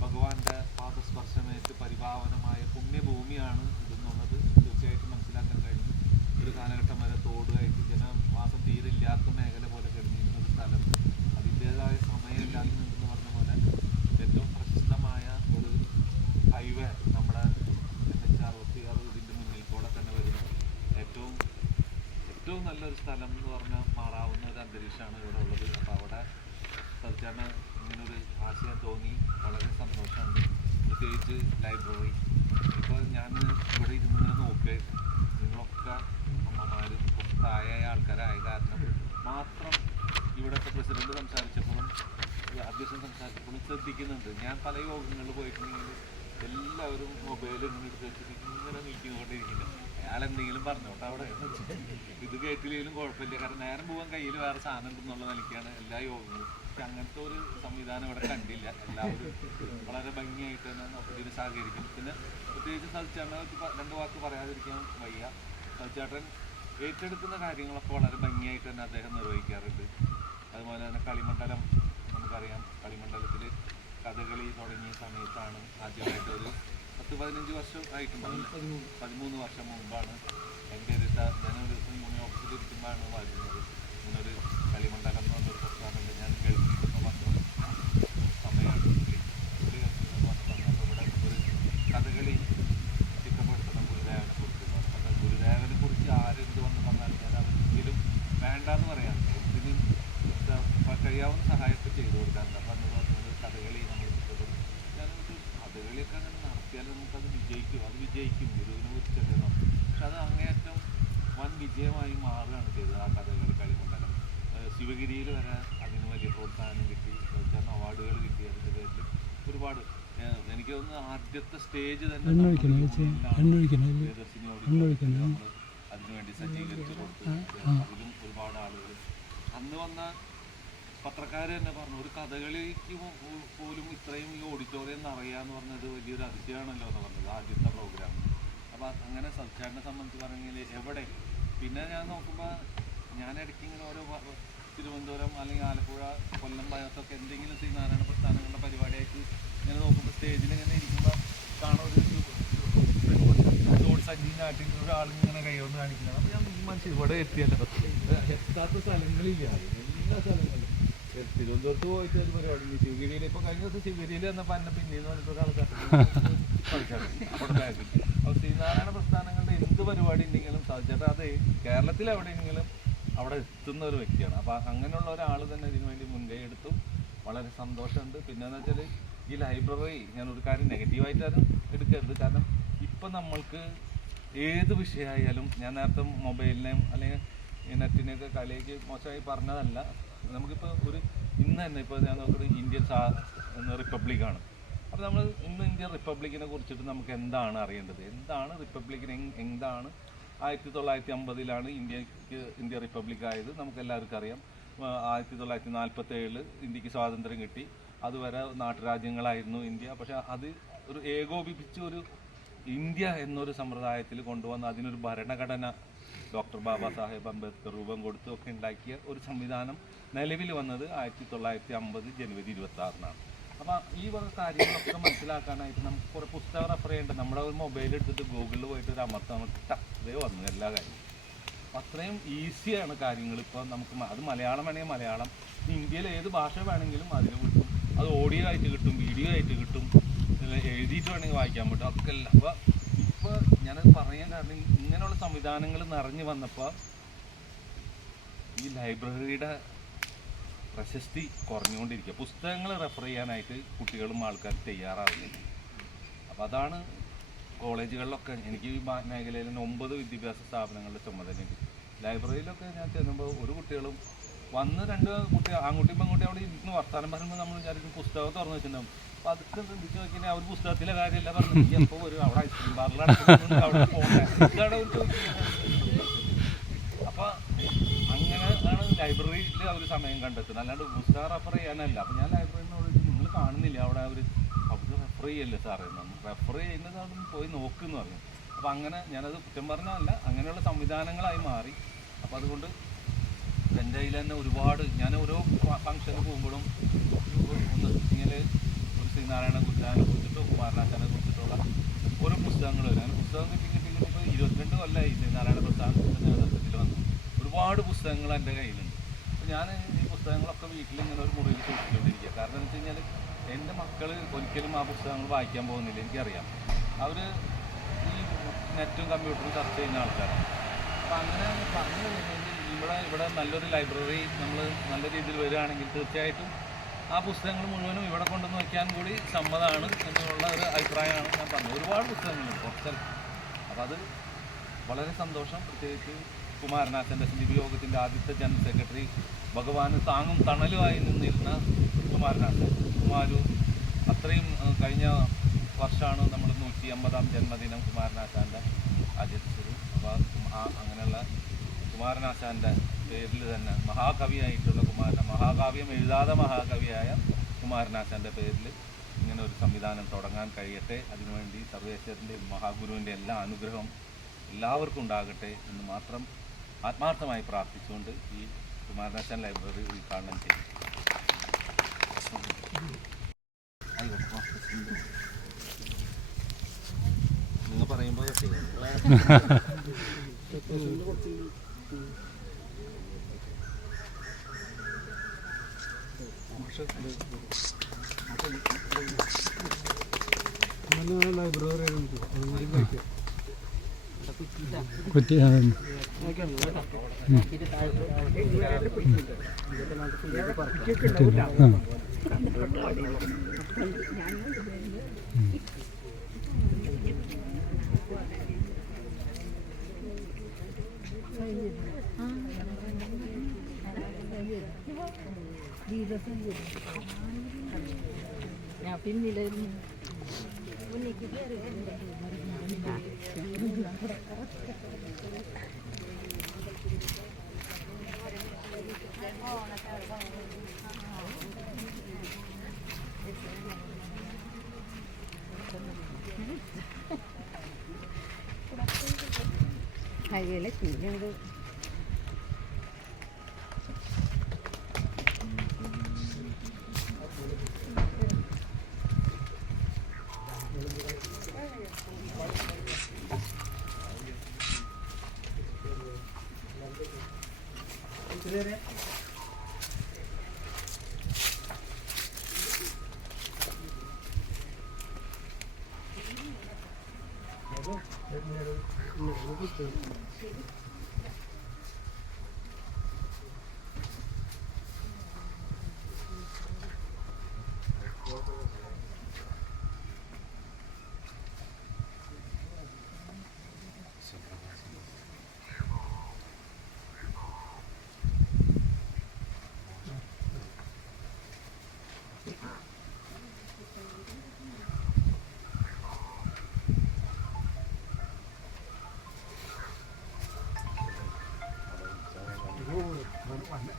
ഭഗവാന്റെ പാദസ്പർശമേറ്റ് പരിപാവനമായ പുണ്യഭൂമിയാണ് ഇതെന്നുള്ളത് തീർച്ചയായിട്ടും മനസ്സിലാക്കാൻ കഴിഞ്ഞു. ഒരു കാലഘട്ടം വരെ തോടുമായിട്ട് ജനവാസം തീരില്ലാത്ത മേഖല പോലെ കിടന്നിരുന്ന ഒരു സ്ഥലം അതിൻ്റേതായ സമയമില്ലാത്തതെന്ന് പറഞ്ഞ പോലെ ഏറ്റവും പ്രശസ്തമായ ഒരു ഹൈവേ നമ്മുടെ NH-66 ഇതിൻ്റെ മുന്നിൽ കൂടെ തന്നെ വരുന്നു. ഏറ്റവും നല്ലൊരു സ്ഥലം എന്ന് പറഞ്ഞാൽ മാറാവുന്ന ഒരു അന്തരീക്ഷമാണ് ഇവിടെ ഉള്ളത്. അപ്പോൾ അവിടെ സജ്ജന ഇങ്ങനൊരു ആശയം തോന്നി, വളരെ സന്തോഷമുണ്ട്. പ്രത്യേകിച്ച് ലൈബ്രറി. ഇപ്പോൾ ഞാൻ ഇവിടെ ഇരുന്ന് നോക്കുകയായിരുന്നു, നിങ്ങളൊക്കെ അമ്മമാരും പ്രായമായ ആൾക്കാരായ കാരണം മാത്രം ഇവിടുത്തെ പ്രസിഡന്റ് സംസാരിച്ചപ്പോഴും അധ്യക്ഷൻ സംസാരിച്ചപ്പോഴും ശ്രദ്ധിക്കുന്നുണ്ട്. ഞാൻ പല യോഗങ്ങളിൽ പോയിട്ടുണ്ടെങ്കിൽ എല്ലാവരും മൊബൈൽ ഇങ്ങനെ എടുത്ത് വെച്ചിട്ട് ഇങ്ങനെ നീക്കിക്കൊണ്ടിരിക്കുന്നത്. അയാൾ എന്തെങ്കിലും പറഞ്ഞോട്ടെ അവിടെ, ഇത് കേട്ടില്ലെങ്കിലും കുഴപ്പമില്ല, കാരണം നേരം പോകാൻ കയ്യിൽ വേറെ സാധനം ഉണ്ടെന്നുള്ള നിലയ്ക്കാണ് എല്ലാ യോഗങ്ങളും. പക്ഷെ അങ്ങനത്തെ ഒരു സംവിധാനം ഇവിടെ കണ്ടില്ല. എല്ലാവരും വളരെ ഭംഗിയായിട്ട് തന്നെ ഇതിന് സഹകരിക്കും. പിന്നെ പ്രത്യേകിച്ച് സൽച്ചേട്ടനെ 2 വാക്ക് പറയാതിരിക്കാൻ വയ്യ. സൽച്ചേട്ടൻ ഏറ്റെടുക്കുന്ന കാര്യങ്ങളൊക്കെ വളരെ ഭംഗിയായിട്ട് തന്നെ അദ്ദേഹം നിർവഹിക്കാറുണ്ട്. അതുപോലെ തന്നെ കളിമണ്ഡലം നമുക്കറിയാം, കളിമണ്ഡലത്തിൽ കഥകളി തുടങ്ങിയ സമയത്താണ് ആദ്യമായിട്ട് ഒരു 10-15 വർഷം ആയിട്ടുണ്ടാവും, 13 വർഷം മുമ്പാണ് എൻ്റെ ഞാനൊരു ദിവസം യൂണിയൻ ഓഫീസിൽ ഇരിക്കുമ്പോഴാണ് വായിക്കുന്നത്. ഇങ്ങനൊരു കളിമണ്ഡലം എന്ന് പറഞ്ഞൊരു പ്രസ്ഥാനമുണ്ട്. ഞാൻ ഗൾഫിൽ വന്ന സമയമാണ് ഇവിടെ ഒരു കഥകളി ചിട്ടപ്പെടുത്തണം ഗുരുദേവനെ കുറിച്ച്. കാരണം ഗുരുദേവനെ കുറിച്ച് ആരെന്ത് വന്ന് പറഞ്ഞാൽ ഞാൻ അതൊരിക്കലും വേണ്ടാന്ന് പറയാം, എന്തിനും കഴിയാവുന്ന സഹായമൊക്കെ ചെയ്തു കൊടുക്കാറുണ്ട്. അപ്പം എന്ന് പറഞ്ഞത് കഥകളി നമ്മൾ ചിട്ടപ്പെടും. ഞാനൊരു കഥകളിയൊക്കെ അങ്ങനെ നടത്തിയാലും നമുക്കത് വിജയിക്കും ഗുരുവിനെ കുറിച്ചല്ലേ നമ്മൾ. പക്ഷെ അത് അങ്ങേയറ്റം വൻ വിജയമായി മാറുകയാണ് ചെയ്തത് ആ കഥകളി കളിമണ്ഡലം. ശിവഗിരിയിൽ വരെ അതിന് വലിയ പ്രോത്സാഹനം കിട്ടി, അവാർഡുകൾ കിട്ടി. അതിൻ്റെ പേരിൽ ഒരുപാട് എനിക്ക് തോന്നുന്നു ആദ്യത്തെ സ്റ്റേജ് തന്നെ അതിനുവേണ്ടി സജ്ജീകരിച്ച് കൊടുത്തു. അതിലും ഒരുപാട് ആളുകൾ അന്ന് വന്ന പത്രക്കാർ തന്നെ പറഞ്ഞു, ഒരു കഥകളിക്ക് പോലും ഇത്രയും ഈ ഓഡിറ്റോറിയം നിറയാന്ന് പറഞ്ഞത് വലിയൊരു അതിശയമാണല്ലോ എന്ന് പറഞ്ഞത് ആദ്യത്തെ പ്രോഗ്രാം. അപ്പോൾ അങ്ങനെ സൽച്ചേട്ടനെ സംബന്ധിച്ച് പറഞ്ഞെങ്കിൽ എവിടെ പിന്നെ ഞാൻ നോക്കുമ്പോൾ ഞാൻ ഇടയ്ക്ക് ഇങ്ങനെ ഓരോ തിരുവനന്തപുരം അല്ലെങ്കിൽ ആലപ്പുഴ, കൊല്ലം ഭാഗത്തൊക്കെ എന്തെങ്കിലും ശ്രീനാരായണ പ്രസ്ഥാനങ്ങൾ ആളിങ്ങനെ കൈകൊണ്ട് കാണിക്കുന്നത്. അപ്പോൾ ഞാൻ മനസ്സിൽ ഇവിടെ എത്തിയല്ലോ, എത്താത്ത സ്ഥലങ്ങളില്ല, എല്ലാ സ്ഥലങ്ങളിലും. തിരുവനന്തപുരത്ത് പോയിട്ട് ഒരു പരിപാടി ശിവഗിരിയിൽ, ഇപ്പോൾ കഴിഞ്ഞ ദിവസം ശിവഗിരിയിൽ വന്നപ്പോൾ എന്നെ പിന്നീന്ന് പറഞ്ഞിട്ട് ഒരാൾക്കാർ കളിച്ചാണ് അവിടെ ബാഗിൽ. അപ്പോൾ ശ്രീനാരായണ പ്രസ്ഥാനങ്ങളുടെ എന്ത് പരിപാടി ഉണ്ടെങ്കിലും സാധിച്ചേട്ടാ അത് കേരളത്തിൽ എവിടെയെങ്കിലും അവിടെ എത്തുന്ന ഒരു വ്യക്തിയാണ്. അപ്പോൾ അങ്ങനെയുള്ള ഒരാൾ തന്നെ ഇതിനു വേണ്ടി മുൻകൈ എടുത്തു. വളരെ സന്തോഷമുണ്ട്. പിന്നെയെന്ന് വെച്ചാൽ ഈ ലൈബ്രറി, ഞാൻ ഒരു കാര്യം നെഗറ്റീവായിട്ട് അത് എടുക്കരുത്. കാരണം ഇപ്പം നമ്മൾക്ക് ഏത് വിഷയമായാലും, ഞാൻ നേരത്തെ മൊബൈലിനെയും അല്ലെങ്കിൽ നെറ്റിനെയൊക്കെ കളിയൊക്കെ മോശമായി പറഞ്ഞതല്ല, നമുക്കിപ്പോൾ ഒരു ഇന്ന് തന്നെ ഇപ്പോൾ ഞാൻ നോക്കുന്നത് ഇന്ത്യൻ റിപ്പബ്ലിക്കാണ്. അപ്പോൾ നമ്മൾ ഇന്ന് ഇന്ത്യൻ റിപ്പബ്ലിക്കിനെ കുറിച്ചിട്ട് നമുക്ക് എന്താണ് അറിയേണ്ടത്, എന്താണ് റിപ്പബ്ലിക്കിന്, എന്താണ് 1950 ഇന്ത്യ റിപ്പബ്ലിക് ആയത് നമുക്കെല്ലാവർക്കും അറിയാം. 1947 ഇന്ത്യക്ക് സ്വാതന്ത്ര്യം കിട്ടി. അതുവരെ നാട്ടുരാജ്യങ്ങളായിരുന്നു ഇന്ത്യ. പക്ഷെ അത് ഒരു ഏകോപിപ്പിച്ച് ഒരു ഇന്ത്യ എന്നൊരു സമ്പ്രദായത്തിൽ കൊണ്ടുവന്ന് അതിനൊരു ഭരണഘടന ഡോക്ടർ ബാബാ സാഹേബ് അംബേദ്കർ രൂപം കൊടുത്ത് ഒക്കെ ഉണ്ടാക്കിയ ഒരു സംവിധാനം നിലവിൽ വന്നത് 1950 ജനുവരി 26-നാണ്. അപ്പോൾ ഈ വക കാര്യങ്ങളൊക്കെ മനസ്സിലാക്കാനായിട്ട് നമുക്ക് കുറേ പുസ്തകം റെഫർ ചെയ്യേണ്ടത്. നമ്മുടെ ഒരു മൊബൈൽ എടുത്തിട്ട് ഗൂഗിളിൽ പോയിട്ട് ഒരു അതേ വന്നു എല്ലാ കാര്യങ്ങളും. അത്രയും ഈസിയാണ് കാര്യങ്ങൾ. ഇപ്പോൾ നമുക്ക് അത് മലയാളം വേണമെങ്കിൽ മലയാളം, ഇന്ത്യയിൽ ഏത് ഭാഷ വേണമെങ്കിലും അതിൽ കിട്ടും. അത് ഓഡിയോ ആയിട്ട് കിട്ടും, വീഡിയോ ആയിട്ട് കിട്ടും, എഴുതിയിട്ട് വേണമെങ്കിൽ വായിക്കാൻ പറ്റും, ഒക്കെ അല്ല. അപ്പോൾ ഇപ്പോൾ ഞാനത് പറയാൻ കാരണം ഇങ്ങനെയുള്ള സംവിധാനങ്ങൾ നിറഞ്ഞു വന്നപ്പോൾ ഈ ലൈബ്രറിയുടെ പ്രശസ്തി കുറഞ്ഞുകൊണ്ടിരിക്കുക. പുസ്തകങ്ങൾ റെഫർ ചെയ്യാനായിട്ട് കുട്ടികളും ആൾക്കാരും തയ്യാറാവുന്നില്ല. അപ്പോൾ അതാണ് കോളേജുകളിലൊക്കെ എനിക്ക് ഈ മേഖലയിൽ 9 വിദ്യാഭ്യാസ സ്ഥാപനങ്ങളുടെ ചുമതലയുണ്ട്. ലൈബ്രറിയിലൊക്കെ ഞാൻ ചെല്ലുമ്പോൾ ഒരു കുട്ടികളും വന്ന് 2 കുട്ടി ആൺകുട്ടി പെൺകുട്ടി അവിടെ ഇരുന്ന് വർത്താനം പറയുമ്പോൾ നമ്മൾ വിചാരിക്കും പുസ്തകം തുറന്നു വെച്ചിട്ടുണ്ടാവും. അപ്പോൾ അതൊക്കെ ശ്രദ്ധിച്ച് നോക്കിയാൽ അവർ പുസ്തകത്തിലെ കാര്യമല്ല പറഞ്ഞു, എപ്പോൾ വരും അവിടെ ഐസ്ക്രീം പാർലറാണ് അവിടെ പോകേണ്ടത്. അപ്പോൾ അങ്ങനെയാണ് ലൈബ്രറിയിൽ അവർ സമയം കണ്ടെത്തുന്നത്, അല്ലാണ്ട് പുസ്തകം റെഫർ ചെയ്യാനല്ല. അപ്പോൾ ഞാൻ ലൈബ്രറിനോട് നിങ്ങൾ കാണുന്നില്ല അവിടെ അവർ റെഫർ ചെയ്യല്ലേ സാറേ, നമ്മൾ റെഫർ ചെയ്യുന്നത് അവിടെ പോയി നോക്കുമെന്ന് പറഞ്ഞു. അപ്പോൾ അങ്ങനെ ഞാനത് കുറ്റം പറഞ്ഞതല്ല, അങ്ങനെയുള്ള സംവിധാനങ്ങളായി മാറി. അപ്പോൾ അതുകൊണ്ട് എൻ്റെ കയ്യിൽ തന്നെ ഒരുപാട്, ഞാൻ ഓരോ ഫംഗ്ഷന് പോകുമ്പോഴും ഒന്ന് ഇങ്ങനെ ഒരു ശ്രീനാരായണ ഗുരുവിനെ കുറിച്ചിട്ടോ കുമാരനാശാനെ കുറിച്ചിട്ടുള്ള ഓരോ പുസ്തകങ്ങൾ വരും. അങ്ങനെ പുസ്തകം കിട്ടി ഇപ്പോൾ 22 കൊല്ലമായി ശ്രീനാരായണ പ്രസ്ഥാനത്തിൻ്റെ നേതൃത്വത്തിൽ വന്നു. ഒരുപാട് പുസ്തകങ്ങൾ എൻ്റെ കയ്യിലുണ്ട്. അപ്പോൾ ഞാൻ ഈ പുസ്തകങ്ങളൊക്കെ വീട്ടിൽ ഇങ്ങനെ ഒരു മുറിയിൽ സൂക്ഷിച്ചുകൊണ്ടിരിക്കുക. കാരണം എന്ന് വെച്ച് കഴിഞ്ഞാൽ എൻ്റെ മക്കൾ ഒരിക്കലും ആ പുസ്തകങ്ങൾ വായിക്കാൻ പോകുന്നില്ല, എനിക്കറിയാം. അവർ ഈ നെറ്റും കമ്പ്യൂട്ടറും ചർച്ച ചെയ്യുന്ന ആൾക്കാരാണ്. അപ്പോൾ അങ്ങനെ പറഞ്ഞു കഴിഞ്ഞാൽ ഇവിടെ നല്ലൊരു ലൈബ്രറി നമ്മൾ നല്ല രീതിയിൽ വരികയാണെങ്കിൽ തീർച്ചയായിട്ടും ആ പുസ്തകങ്ങൾ മുഴുവനും ഇവിടെ കൊണ്ടുവന്ന് വയ്ക്കാൻ കൂടി സമ്മതമാണ് എന്നുള്ള ഒരു അഭിപ്രായമാണ് ഞാൻ പറഞ്ഞത്. ഒരുപാട് പുസ്തകങ്ങളുണ്ട് കുറച്ചല്ല. അപ്പോൾ അത് വളരെ സന്തോഷം. പ്രത്യേകിച്ച് കുമാരനാശൻ്റെ സ്മൃതി യോഗത്തിൻ്റെ ആദ്യത്തെ ജനറൽ സെക്രട്ടറി, ഭഗവാന് താങ്ങും തണലുമായി നിന്നിരുന്ന കുമാരനാശൻ, കുമാരൂർ, അത്രയും കഴിഞ്ഞ വർഷമാണ് നമ്മൾ 150-ാം ജന്മദിനം കുമാരനാശാൻ്റെ ആചരിച്ചത്. അപ്പോൾ അങ്ങനെയുള്ള കുമാരനാശാൻ്റെ പേരിൽ തന്നെ മഹാകവിയായിട്ടുള്ള മഹാകാവ്യം എഴുതാതെ മഹാകവിയായ കുമാരനാശാൻ്റെ പേരിൽ ഇങ്ങനെ ഒരു സംവിധാനം തുടങ്ങാൻ കഴിയട്ടെ. അതിനുവേണ്ടി സർവേശ്വരൻ്റെ മഹാഗുരുവിൻ്റെ എല്ലാ അനുഗ്രഹം എല്ലാവർക്കും ഉണ്ടാകട്ടെ എന്ന് മാത്രം ആത്മാർത്ഥമായി പ്രാർത്ഥിച്ചുകൊണ്ട് ഈ കുമാരനാശാൻ ലൈബ്രറി ഉദ്ഘാടനം ചെയ്യും. നിങ്ങൾ പറയുമ്പോൾ ലൈബ്രറി കുറ്റി ഞാൻ പിന്നിലായിരുന്നു. കയ്യിലെ കുഞ്ഞുണ്ട്.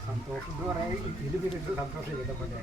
സന്തോഷം എന്ന് പറയാൻ ഇതിൽ പിന്നെ സന്തോഷം ചെയ്തപ്പോലെ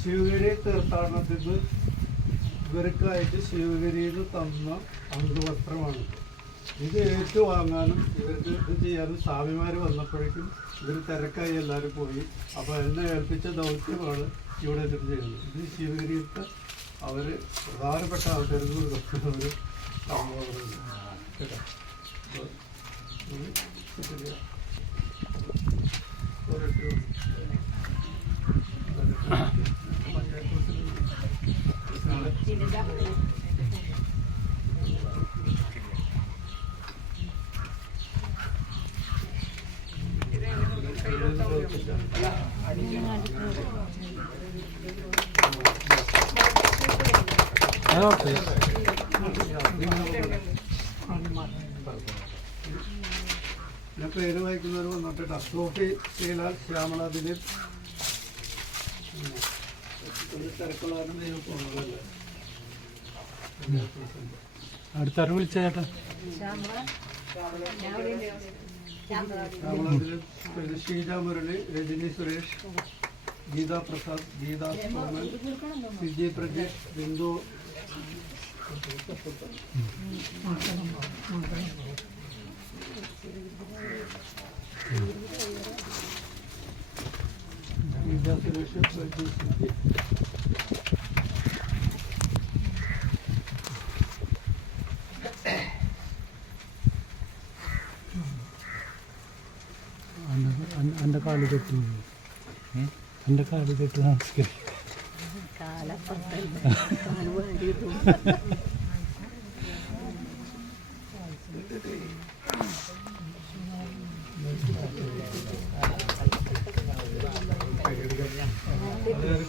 ശിവഗിരി തീർത്ഥാടനത്തിന് ഇവർക്കായിട്ട് ശിവഗിരിയിൽ തന്ന അംഗവസ്ത്രമാണ്. ഇത് ഏറ്റുവാങ്ങാനും ഇവർക്ക് ഇത് ചെയ്യാനും സ്വാമിമാർ വന്നപ്പോഴേക്കും ഇവർ തിരക്കായി എല്ലാവരും പോയി. അപ്പോൾ എന്നെ ഏൽപ്പിച്ച ദൗത്യമാണ് ഇവിടെ ഇത് ചെയ്യുന്നത്. ഇത് ശിവഗിരിയിലത്തെ അവർ പ്രധാനപ്പെട്ട ആൾക്കാർക്ക് വെക്കുന്ന ഒരു സംഭവങ്ങളുണ്ട് കേട്ടോ. പിന്നെ പേര് വായിക്കുന്നവർ വന്നിട്ട് അസ്ലോഫി ശ്രീലാൽ ശ്യാമള ദിലീപ് ഒരു തിരക്കുള്ളവരും ദൈവം പോകുന്നതല്ല. അടുത്തവരെ വിളിച്ച ചേട്ടാ ശ്യാമള ദിലീപ്, ഷീജ മുരളി, രജനി സുരേഷ്, ഗീതാ പ്രസാദ്, ഗീതാ സോമൻ, വിജയ് പ്രജേഷ്, ബിന്ദു ഗീതാ സുരേഷ്, എൻ്റെ കാല് കെട്ടി എൻ്റെ കാല് കെട്ടി നമസ്കരിക്കും.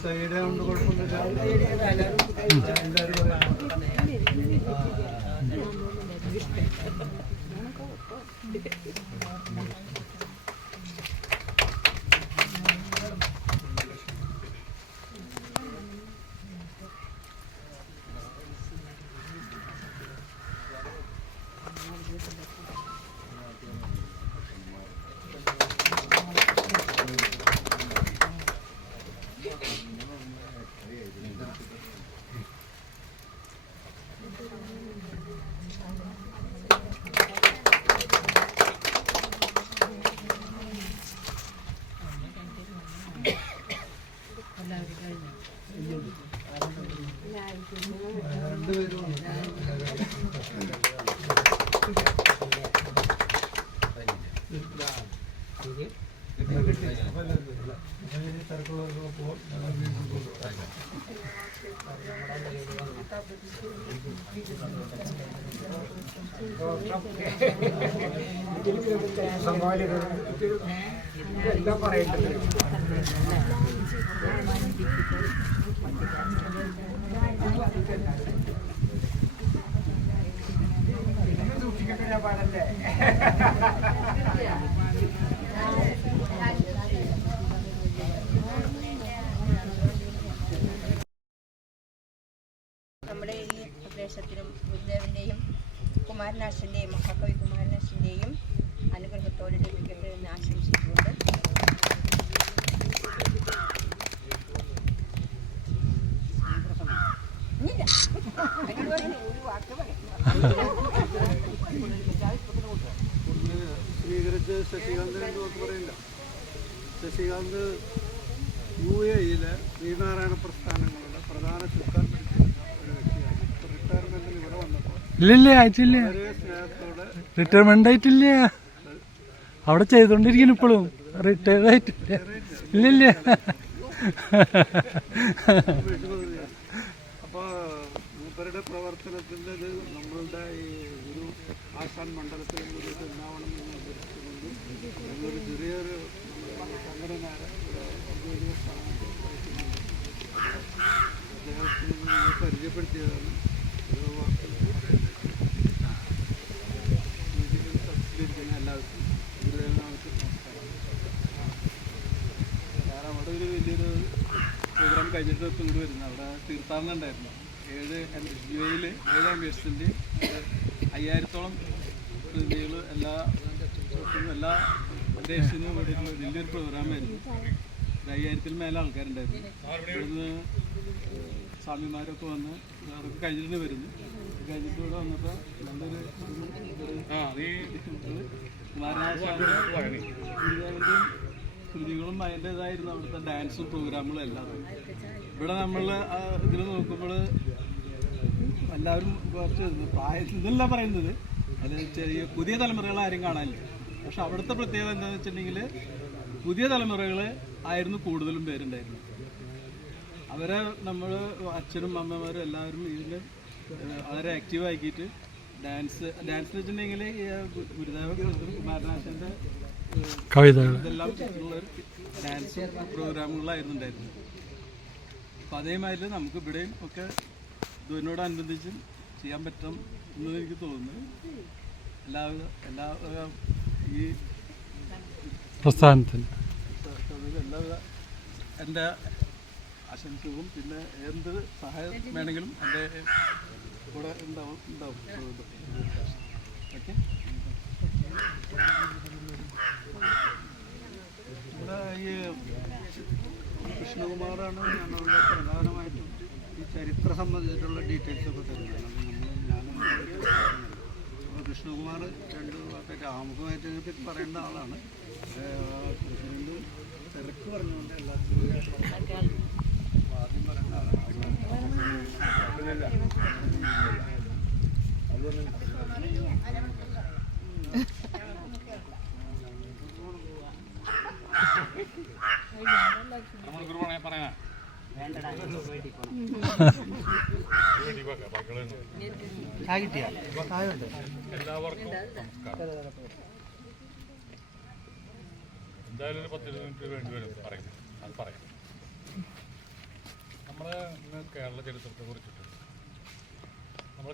സൈഡ് കൊണ്ട് കുഴപ്പമില്ല. നമ്മുടെ ഈ പ്രദേശത്തിലും ഗുരുദേവൻ്റെയും കുമാരനാശൻ്റെയും മഹാകവി കുമാരനാശൻ്റെയും അനുഗ്രഹത്തോടെ ലഭിക്കട്ടെ എന്ന് ആശംസിച്ചുകൊണ്ട് ഒരു വാക്ക് സ്വീകരിച്ച് ശശികാന്തിനെ നോക്കി പറയില്ല. ശശികാന്ത് UAE-യിലെ ശ്രീനാരായണ പ്രസ്ഥാനങ്ങളുടെ പ്രധാന ചുക്കാൻ പിടിച്ചിരുന്ന ഒരു വ്യക്തിയാണ്. റിട്ടയർമെന്റിന് ഇവിടെ വന്നപ്പോൾ ഇല്ലില്ല ആയിട്ടില്ല, വളരെ സ്നേഹത്തോടെ റിട്ടയർമെന്റ് ആയിട്ടില്ല, അവിടെ ചെയ്തോണ്ടിരിക്കുന്നു ഇപ്പോഴും, റിട്ടയർഡ് ആയിട്ടില്ല. ഇല്ലില്ല. അപ്പോൾ മൂപ്പരുടെ പ്രവർത്തനത്തിൻ്റെ ഇത് നമ്മളുടെ ഈ ഒരു ആശാൻ മണ്ഡലത്തിൽ ഒരു ഉണ്ടാവണം എന്ന് ഉദ്ദേശിച്ചുകൊണ്ട് ഞങ്ങളൊരു ചെറിയൊരു സംഘടനയുടെ വലിയ സ്ഥാനത്ത് അദ്ദേഹത്തിന് പരിചയപ്പെടുത്തിയതാണ്. എല്ലാവർക്കും ഗുരുദേവനാമത്തിൽ നമസ്കാരം. ഞാൻ അവിടെ ഒരു വലിയൊരു പ്രോഗ്രാം കഴിഞ്ഞിട്ട് ഇങ്ങോട്ട് വരുന്നത്. അവിടെ തീർത്ഥാടനം ഉണ്ടായിരുന്നു. 7 UAE-യിൽ 7 അംബേസിൻ്റെ 5000-ഓളം പ്രതിനിധികൾ എല്ലാ ദേശത്തു നിന്നും കൂടിയിട്ടുള്ള വലിയൊരു പ്രോഗ്രാമായിരുന്നു. 5000-ൽ മേലെ ആൾക്കാരുണ്ടായിരുന്നു. ഇവിടുന്ന് സ്വാമിമാരൊക്കെ വന്ന് അതൊക്കെ കഴിഞ്ഞിട്ട് വരുന്നു. കഴിഞ്ഞിട്ട് ഇവിടെ വന്നപ്പോൾ നല്ലൊരു ഗുരുദേവൻ്റെയും കൃതികളും അതിൻ്റെതായിരുന്നു അവിടുത്തെ ഡാൻസും പ്രോഗ്രാമുകളും എല്ലാം. ഇവിടെ നമ്മൾ ഇതിൽ നോക്കുമ്പോൾ എല്ലാവരും കുറച്ച് ഇതല്ല പറയുന്നത്, അത് ചെറിയ പുതിയ തലമുറകൾ ആരും കാണാനില്ല. പക്ഷെ അവിടുത്തെ പ്രത്യേകത എന്താണെന്ന് വെച്ചിട്ടുണ്ടെങ്കിൽ പുതിയ തലമുറകൾ ആയിരുന്നു കൂടുതലും പേരുണ്ടായിരുന്നു. അവരെ നമ്മൾ അച്ഛനും അമ്മമാരും എല്ലാവരും ഇതിൽ വളരെ ആക്റ്റീവ് ആക്കിയിട്ട് ഡാൻസ് വെച്ചിട്ടുണ്ടെങ്കിൽ ഗുരുദേവ കുമാരനാശൻ്റെ കവിതകൾ ഇതെല്ലാം ഉള്ളൊരു ഡാൻസും പ്രോഗ്രാമുകളായിരുന്നു ഉണ്ടായിരുന്നത്. അപ്പം അതേമാതിരി നമുക്ക് ഇവിടെയും ഒക്കെ ഇതിനോടനുബന്ധിച്ചും ചെയ്യാൻ പറ്റും എന്ന് എനിക്ക് തോന്നുന്നു. എല്ലാ ഈ പ്രസ്ഥാനത്തിന് എല്ലാവിധ എൻ്റെ ആശംസകളും പിന്നെ എന്ത് സഹായം വേണമെങ്കിലും എൻ്റെ കൂടെ ഉണ്ടാവും. ഓക്കെ. ഇവിടെ ഈ കൃഷ്ണകുമാറാണ് ഞങ്ങളുടെ പ്രധാനമായിട്ടും ഈ ചരിത്രം സംബന്ധിച്ചിട്ടുള്ള ഡീറ്റെയിൽസൊക്കെ തരുന്നത്. ഞാനും അപ്പോൾ കൃഷ്ണകുമാർ 2 വാക്കായിട്ട് ആമുഖമായിട്ട് ഇതിനെപ്പറ്റി പറയേണ്ട ആളാണ്. പ്രസിഡന്റ് തിരക്ക് പറഞ്ഞുകൊണ്ട് എല്ലാത്തിനും ആദ്യം പറയേണ്ട ആളാണ്. എല്ലാവർക്കും നമസ്കാരം. എന്തായാലും ഒരു 10-20 മിനിറ്റ് വേണ്ടിവരും പറയുന്നത്. അത് പറയാം. നമ്മൾ കേരള ചരിത്രത്തെ കുറിച്ചിട്ട്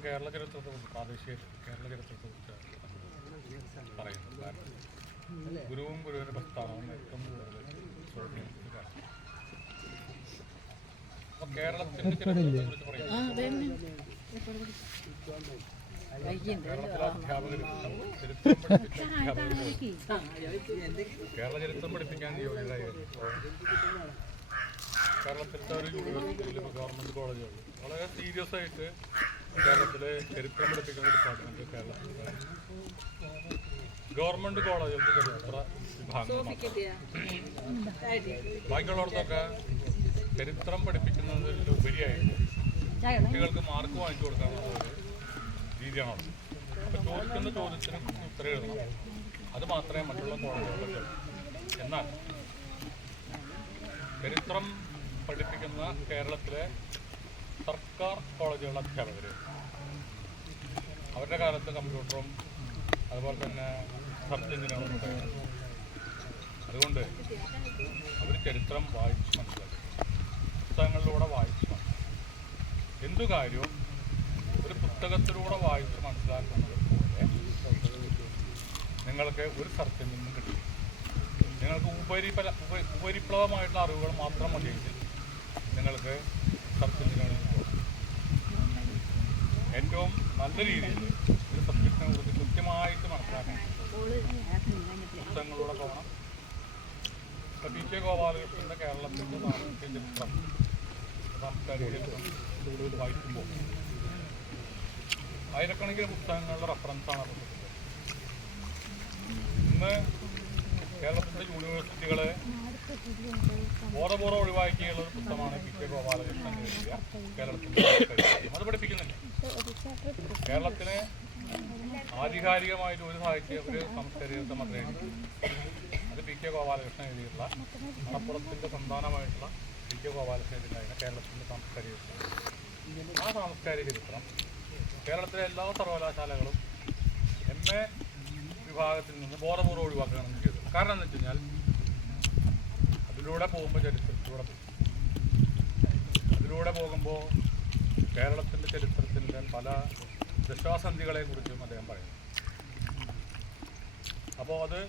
കേരള ചരിത്രത്തെക്കുറിച്ച് പ്രാദേശിക കേരള ചരിത്രത്തെക്കുറിച്ച് പറയുന്നത്. കാരണം ഗുരുവും ഗുരുവിൻ്റെ പ്രസ്ഥാനവും ഏറ്റവും കൂടുതൽ സ്വാധീനിക്കുന്ന കാര്യം. അപ്പോൾ കേരളത്തിൻ്റെ ചരിത്രത്തെക്കുറിച്ച് പറയുന്നത് കേരളത്തിലെ അധ്യാപകർ ചരിത്രം പഠിപ്പിച്ച കേരള ചരിത്രം പഠിപ്പിക്കാൻ യോഗ്യരായ കേരളത്തിലത്തെ ഒരു യൂണിവേഴ്സിറ്റിയിൽ ഗവൺമെൻറ് കോളേജുകൾ വളരെ സീരിയസ് ആയിട്ട് കേരളത്തിലെ ചരിത്രം പഠിപ്പിക്കുന്ന ഡിപ്പാർട്ട്മെൻറ്റ് കേരളത്തിലെ ഗവൺമെൻറ് കോളേജുകൾക്ക് ചരിത്ര വിഭാഗങ്ങൾ ബാക്കിയുള്ളവർക്കൊക്കെ ചരിത്രം പഠിപ്പിക്കുന്നതിലുപരിയായിട്ട് കുട്ടികൾക്ക് മാർക്ക് വാങ്ങിച്ചു കൊടുക്കാനുള്ള ഒരു രീതിയാണുള്ളത്. അപ്പോൾ ചോദിക്കുന്ന ചോദ്യത്തിന് ഉത്തരം എഴുതണം, അത് മാത്രമേ മറ്റുള്ള കോളേജുകളിൽ. എന്നാൽ ചരിത്രം പഠിപ്പിക്കുന്ന കേരളത്തിലെ സർക്കാർ കോളേജുകളുടെ അധ്യാപകർ അവരുടെ കാലത്ത് കമ്പ്യൂട്ടറും അതുപോലെ തന്നെ സബ് എഞ്ചിനുകളും ഉണ്ടായിരുന്നു. അതുകൊണ്ട് അവർ ചരിത്രം വായിച്ച് മനസ്സിലാക്കി, പുസ്തകങ്ങളിലൂടെ വായിച്ച് മനസ്സിലാക്കി. എന്തു കാര്യവും ഒരു പുസ്തകത്തിലൂടെ വായിച്ച് മനസ്സിലാക്കുന്നത് പോലെ നിങ്ങൾക്ക് ഒരു സ്ഥലത്തിൽ നിന്നും കിട്ടും. നിങ്ങൾക്ക് ഉപരിപ്ലവമായിട്ടുള്ള അറിവുകൾ മാത്രം മതിയെങ്കിൽ നിങ്ങൾക്ക് സബ് എഞ്ചിനുകളിൽ പോകും. ഏറ്റവും നല്ല രീതിയിൽ ഒരു സബ്ജക്റ്റിനെ കുറിച്ച് കൃത്യമായിട്ട് മനസ്സിലാക്കാൻ പുസ്തകങ്ങളിലൂടെ പോകണം. ഇപ്പോൾ പി കെ ഗോപാലകൃഷ്ണൻ്റെ കേരളത്തിൻ്റെ സാമൂഹ്യ ചരിത്രം, സാംസ്കാരിക ചരിത്രം വായിക്കുമ്പോൾ ആയിരക്കണക്കിന് പുസ്തകങ്ങളുടെ റെഫറൻസാണ് അത്. ഇന്ന് കേരളത്തിൻ്റെ യൂണിവേഴ്സിറ്റികളെ ബോധപൂർവ്വം ഒഴിവാക്കിയുള്ള ഒരു പുസ്തകമാണ് പി കെ ഗോപാലകൃഷ്ണൻ എഴുതിയ കേരളത്തിൻ്റെ സാഹിത്യം. അത് പഠിപ്പിക്കുന്നില്ല. കേരളത്തിന് ആധികാരികമായിട്ട് ഒരു സംസ്കാരികത്തെ മാത്രമേ എഴുതി. അത് പി കെ ഗോപാലകൃഷ്ണൻ എഴുതിയിട്ടുള്ള മണപ്പുറത്തിൻ്റെ സന്താനമായിട്ടുള്ള പി കെ ഗോപാലകൃഷ്ണൻ എഴുതിയിട്ടുള്ള കേരളത്തിൻ്റെ സാംസ്കാരിക ചരിത്രം. ആ സാംസ്കാരിക ചരിത്രം കേരളത്തിലെ എല്ലാ സർവകലാശാലകളും MA വിഭാഗത്തിൽ നിന്ന് ബോധപൂർവ്വം ഒഴിവാക്കുകയാണെന്ന് ചെയ്തത്. കാരണം എന്ന് വെച്ച് കഴിഞ്ഞാൽ അതിലൂടെ പോകുമ്പോൾ ചരിത്രത്തിലൂടെ പോകും. അതിലൂടെ പോകുമ്പോൾ കേരളത്തിൻ്റെ ചരിത്രത്തിൻ്റെ പല ദശാസന്ധികളെക്കുറിച്ചും അദ്ദേഹം പറയുന്നു. അപ്പോൾ അത്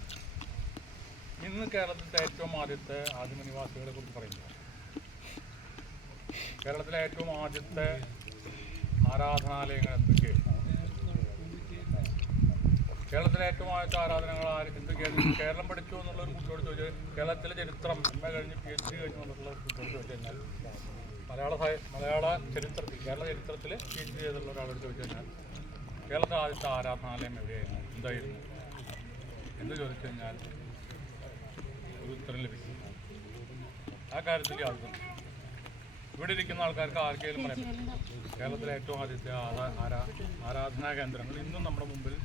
ഇന്ന് കേരളത്തിൻ്റെ ഏറ്റവും ആദ്യത്തെ ആദിമനിവാസികളെ കുറിച്ച് പറയുന്നു. കേരളത്തിലെ ഏറ്റവും ആദ്യത്തെ ആരാധനാലയങ്ങൾ എന്തൊക്കെ, കേരളത്തിലെ ഏറ്റവും ആദ്യത്തെ ആരാധനകൾ എന്തൊക്കെയാണ്, കേരളം പഠിച്ചു എന്നുള്ളൊരു കുട്ടിയോട് ചോദിച്ചാൽ, കേരളത്തിലെ ചരിത്രം MA കഴിഞ്ഞ് PhD കഴിഞ്ഞു എന്നുള്ള കുട്ടിയോട് ചോദിച്ചു കഴിഞ്ഞാൽ, മലയാള ചരിത്രത്തിൽ കേരള ചരിത്രത്തിൽ PhD ചെയ്തുള്ള ഒരാളോട് ചോദിച്ചു കഴിഞ്ഞാൽ കേരളത്തിലെ ആദ്യത്തെ ആരാധനാലയം എവിടെയായിരുന്നു, എന്തായിരുന്നു എന്ന് ചോദിച്ചു കഴിഞ്ഞാൽ ഒരു ഉത്തരം ലഭിക്കും. ആ കാര്യത്തിൽ യാതൊരു ഇവിടെ ഇരിക്കുന്ന ആൾക്കാർക്ക് ആർക്കെങ്കിലും പറയാം കേരളത്തിലെ ഏറ്റവും ആദ്യത്തെ ആരാധനാ കേന്ദ്രങ്ങൾ ഇന്നും നമ്മുടെ മുമ്പിൽ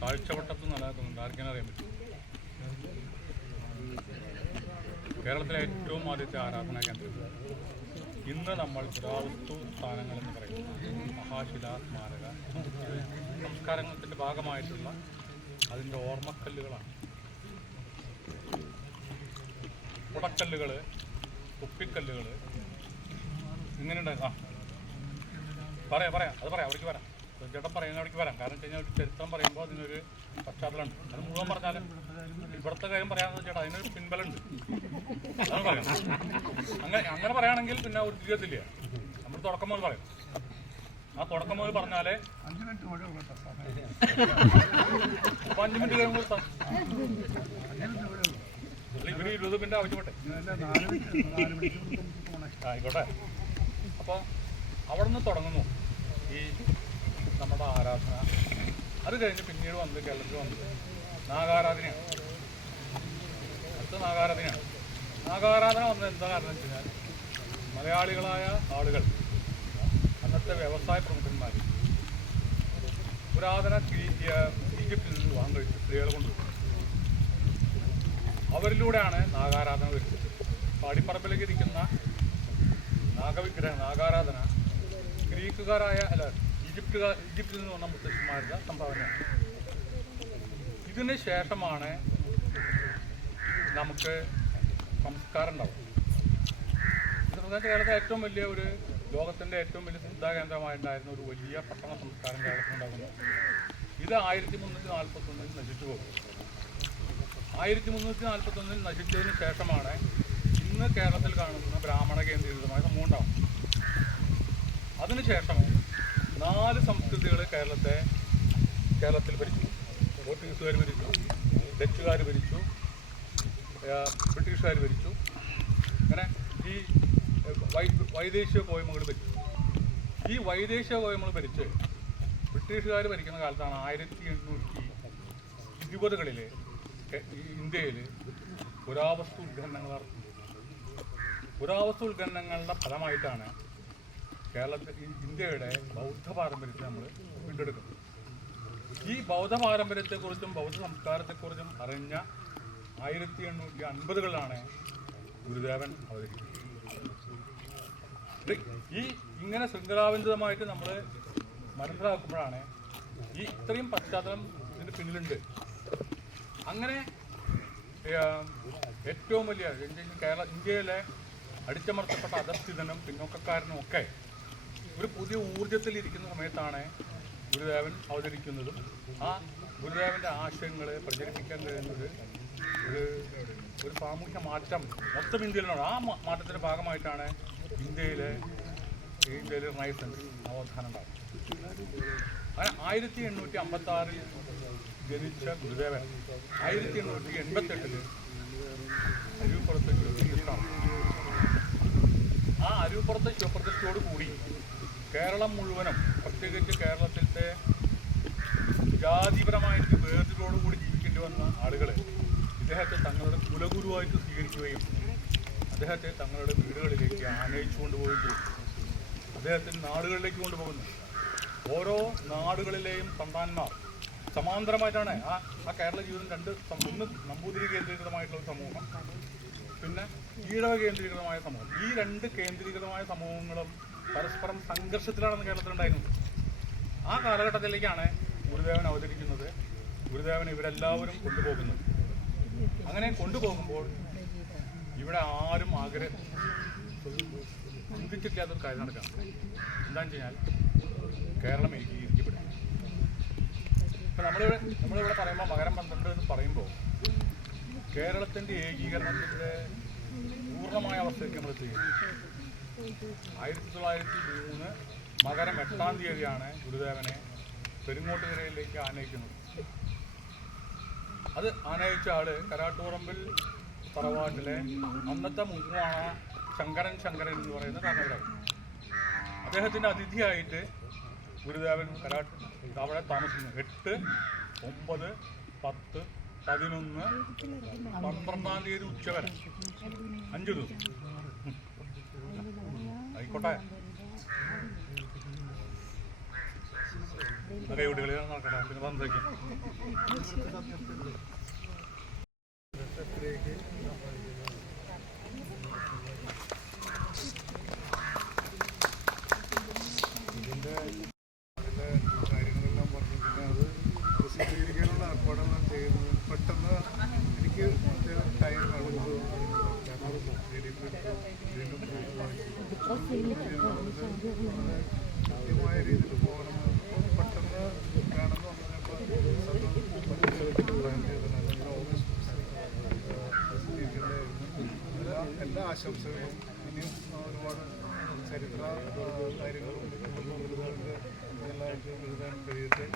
കാഴ്ചവട്ടത്ത് നിലനിൽക്കുന്നുണ്ട്. ആർക്കെങ്കിലും അറിയാൻ പറ്റും? കേരളത്തിലെ ഏറ്റവും ആദ്യത്തെ ആരാധനാ കേന്ദ്രങ്ങൾ ഇന്ന് നമ്മൾ പുരാവസ്തു സ്ഥാനങ്ങളെന്ന് പറയുന്നത് മഹാശിലാ സ്മാരക സംസ്കാരത്തിൻ്റെ ഭാഗമായിട്ടുള്ള അതിൻ്റെ ഓർമ്മക്കല്ലുകളാണ്. കുടക്കല്ലുകൾ, കുപ്പിക്കല്ലുകൾ ഇങ്ങനെ ഉണ്ടായിരുന്നു. പറയാം അവിടേക്ക് വരാം. ചേട്ടൻ പറയുന്ന അവിടേക്ക് വരാം. കാരണം വെച്ച് കഴിഞ്ഞാൽ ഒരു ചരിത്രം പറയുമ്പോൾ അതിനൊരു പശ്ചാത്തലമുണ്ട്. അത് മുഴുവൻ പറഞ്ഞാൽ ഇവിടുത്തെ കാര്യം പറയാമെന്ന് വെച്ചാൽ അതിനൊരു പിൻബലമുണ്ട്. അതാണ് പറയാം. അങ്ങനെ പറയുകയാണെങ്കിൽ പിന്നെ ഒരു ജീവിതത്തില്ല. നമ്മൾ തുടക്കം മുതൽ പറയും. ആ തുടക്കം മുതൽ പറഞ്ഞാലേ 5 മിനിറ്റ് കഴിയുമ്പോൾ ഇവര് 20 മിനിറ്റ് ആവശ്യപ്പെട്ടെ ആയിക്കോട്ടെ. അപ്പോൾ അവിടെ നിന്ന് തുടങ്ങുന്നു ഈ നമ്മുടെ ആരാധന. അത് കഴിഞ്ഞ് പിന്നീട് വന്ന് കേരളത്തിൽ വന്നത് നാഗാരാധനയാണ്. അടുത്ത നാഗാരാധനയാണ്. നാഗാരാധന വന്നത് എന്താ കാരണം എന്ന് വെച്ച് കഴിഞ്ഞാൽ മലയാളികളായ ആളുകൾ, അന്നത്തെ വ്യവസായ പ്രമുഖന്മാർ പുരാതന ഈജിപ്തിൽ നിന്ന് വിവാഹം കഴിച്ച് സ്ത്രീകളെ കൊണ്ടുപോയി. അവരിലൂടെയാണ് നാഗാരാധന വരുന്നത്. പാടിപ്പറമ്പിലേക്ക് ഇരിക്കുന്ന നാഗവിഗ്രഹം, നാഗാരാധന ഗ്രീക്കുകാരായ ഈജിപ്തിൽ നിന്ന് വന്ന മുത്തശ്ശന്മാരുടെ സംഭാവനയാണ്. ഇതിന് ശേഷമാണ് നമുക്ക് സംസ്കാരം ഉണ്ടാവും. കേരളത്തിലെ ഏറ്റവും വലിയ ഒരു ലോകത്തിൻ്റെ ഏറ്റവും വലിയ ശ്രദ്ധാകേന്ദ്രമായിട്ടുണ്ടായിരുന്ന ഒരു വലിയ പട്ടണ സംസ്കാരം കേരളത്തിലുണ്ടാകുന്നു. ഇത് 1341 നശിച്ചു പോകും. 1341 നശിച്ചതിന് ശേഷമാണ് ഇന്ന് കേരളത്തിൽ കാണുന്ന ബ്രാഹ്മണ കേന്ദ്രീകൃതമായ സമൂഹം ഉണ്ടാവും. അതിനുശേഷം 4 സംസ്കൃതികൾ കേരളത്തിൽ ഭരിച്ചു. പോർച്ചുഗീസുകാർ ഭരിച്ചു, ഡച്ചുകാർ ഭരിച്ചു, ബ്രിട്ടീഷുകാർ ഭരിച്ചു. അങ്ങനെ ഈ വൈദേശിക കോയ്മകൾ ഭരിച്ചു. ഈ വൈദേശിക കോയ്മകൾ ഭരിച്ച് ബ്രിട്ടീഷുകാർ ഭരിക്കുന്ന കാലത്താണ് 1820കളിൽ ഇന്ത്യയിൽ പുരാവസ്തു ഉത്ഖനനങ്ങൾ നടത്തുന്നത്. പുരാവസ്തു ഉത്ഖനനങ്ങളുടെ ഫലമായിട്ടാണ് ഇന്ത്യയുടെ ബൗദ്ധ പാരമ്പര്യത്തെ നമ്മൾ വീണ്ടെടുക്കും. ഈ ബൗദ്ധ പാരമ്പര്യത്തെക്കുറിച്ചും ബൗദ്ധ സംസ്കാരത്തെക്കുറിച്ചും അറിഞ്ഞ 1850കളിലാണ് ഗുരുദേവൻ അവതരിക്കുന്നത്. ഈ ഇങ്ങനെ ശൃംഖലാബന്ധിതമായിട്ട് നമ്മൾ മനസ്സിലാക്കുമ്പോഴാണ് ഈ ഇത്രയും പശ്ചാത്തലം ഇതിന് പിന്നിലുണ്ട്. അങ്ങനെ ഏറ്റവും വലിയ ഇന്ത്യയിലെ അടിച്ചമർത്തപ്പെട്ട അധസ്ഥിതനും പിന്നോക്കക്കാരനും ഒക്കെ ഒരു പുതിയ ഊർജത്തിലിരിക്കുന്ന സമയത്താണ് ഗുരുദേവൻ അവതരിക്കുന്നതും ആ ഗുരുദേവൻ്റെ ആശയങ്ങളെ പ്രചരിപ്പിക്കാൻ കഴിയുന്നത് ഒരു സാമൂഹ്യ മാറ്റം മൊത്തം ഇന്ത്യയിലുണ്ട്. ആ മാറ്റത്തിൻ്റെ ഭാഗമായിട്ടാണ് ഇന്ത്യയിലെ റിനൈസൻസ് നവോത്ഥാനം ഉണ്ടാകുന്നത്. അങ്ങനെ 1856 ജനിച്ച ഗുരുദേവൻ 1888 അരുവിപ്പുറത്ത് ശിവപ്രതിഷ്ഠയാണ്. ആ അരുവിപ്പുറത്തെ ശിവപ്രതിഷ്ഠയോട് കൂടി കേരളം മുഴുവനും, പ്രത്യേകിച്ച് കേരളത്തിലത്തെ ജാതിപരമായിട്ട് വേർതിരിവോടുകൂടി ജീവിക്കേണ്ടി വന്ന ആളുകൾ ഇദ്ദേഹത്തെ തങ്ങളുടെ കുലഗുരുവായിട്ട് സ്വീകരിക്കുകയും അദ്ദേഹത്തെ തങ്ങളുടെ വീടുകളിലേക്ക് ആനയിച്ചു കൊണ്ടുപോവുകയും ചെയ്തു. അദ്ദേഹത്തിന് നാടുകളിലേക്ക് കൊണ്ടുപോകുന്നു. ഓരോ നാടുകളിലെയും സന്താന്മാർ സമാന്തരമായിട്ടാണ് ആ കേരള ജീവിതം ഒന്ന് നമ്പൂതിരി കേന്ദ്രീകൃതമായിട്ടുള്ള ഒരു സമൂഹം, പിന്നെ ഈഴവ കേന്ദ്രീകൃതമായ സമൂഹം. ഈ രണ്ട് കേന്ദ്രീകൃതമായ സമൂഹങ്ങളും പരസ്പരം സംഘർഷത്തിലാണെന്ന് കേരളത്തിലുണ്ടായിരുന്നത്. ആ കാലഘട്ടത്തിലേക്കാണ് ഗുരുദേവൻ അവതരിക്കുന്നത്. ഗുരുദേവൻ ഇവരെല്ലാവരും കൊണ്ടുപോകുന്നത്. അങ്ങനെ കൊണ്ടുപോകുമ്പോൾ ഇവിടെ ആരും ചിന്തിച്ചിട്ടില്ലാത്തൊരു കാര്യം നടക്കാം. എന്താണെന്ന് വെച്ച് കഴിഞ്ഞാൽ കേരളം ഏകീകരിക്കപ്പെടും. ഇപ്പം നമ്മളിവിടെ പറയുമ്പോൾ മകരം 12 എന്ന് പറയുമ്പോൾ കേരളത്തിൻ്റെ ഏകീകരണത്തിൻ്റെ പൂർണ്ണമായ അവസ്ഥയ്ക്ക് നമ്മൾ ചെയ്യും. 1903 മകരം 8-ാം തീയതിയാണ് ഗുരുദേവനെ പെരുങ്ങോട്ടുകരയിലേക്ക് ആനയിക്കുന്നത്. അത് ആനയിച്ച ആള് കരാട്ടുപറമ്പിൽ തറവാട്ടിലെ അന്നത്തെ മുഖ്യമാണ് ശങ്കരൻ എന്ന് പറയുന്ന കാരണവരാണ്. അദ്ദേഹത്തിൻ്റെ അതിഥിയായിട്ട് ഗുരുദേവൻ അവിടെ താമസിക്കുന്നു. 8, 9, 10, 11, 12-ാം തീയതി ഉച്ചവരെ 5 ദിവസം. ആയിക്കോട്ടെ, കൈവിടുകളിൽ നടക്കട്ടെ. പിന്നെ പന്തേക്ക് കാര്യങ്ങളെല്ലാം പറഞ്ഞു. പിന്നെ അത് പ്രസിദ്ധീകരിക്കാനുള്ള ഏർപ്പാടെല്ലാം ചെയ്യുന്നത് പെട്ടെന്ന് എനിക്ക് ടൈം വീണ്ടും കൃത്യമായ രീതിയിൽ പോകണം. പെട്ടെന്ന് വേണമെന്ന് പറഞ്ഞപ്പോൾ പ്ലാൻ ചെയ്തത് അല്ലെങ്കിൽ ഓഗസ്റ്റ് പ്രസിദ്ധീകരിക്കേണ്ടായിരുന്നു. എല്ലാ ആശംസകളും. ഇനിയും ഒരുപാട് ചരിത്ര കാര്യങ്ങളും എല്ലായിട്ടും എഴുതാൻ കഴിയട്ടെ.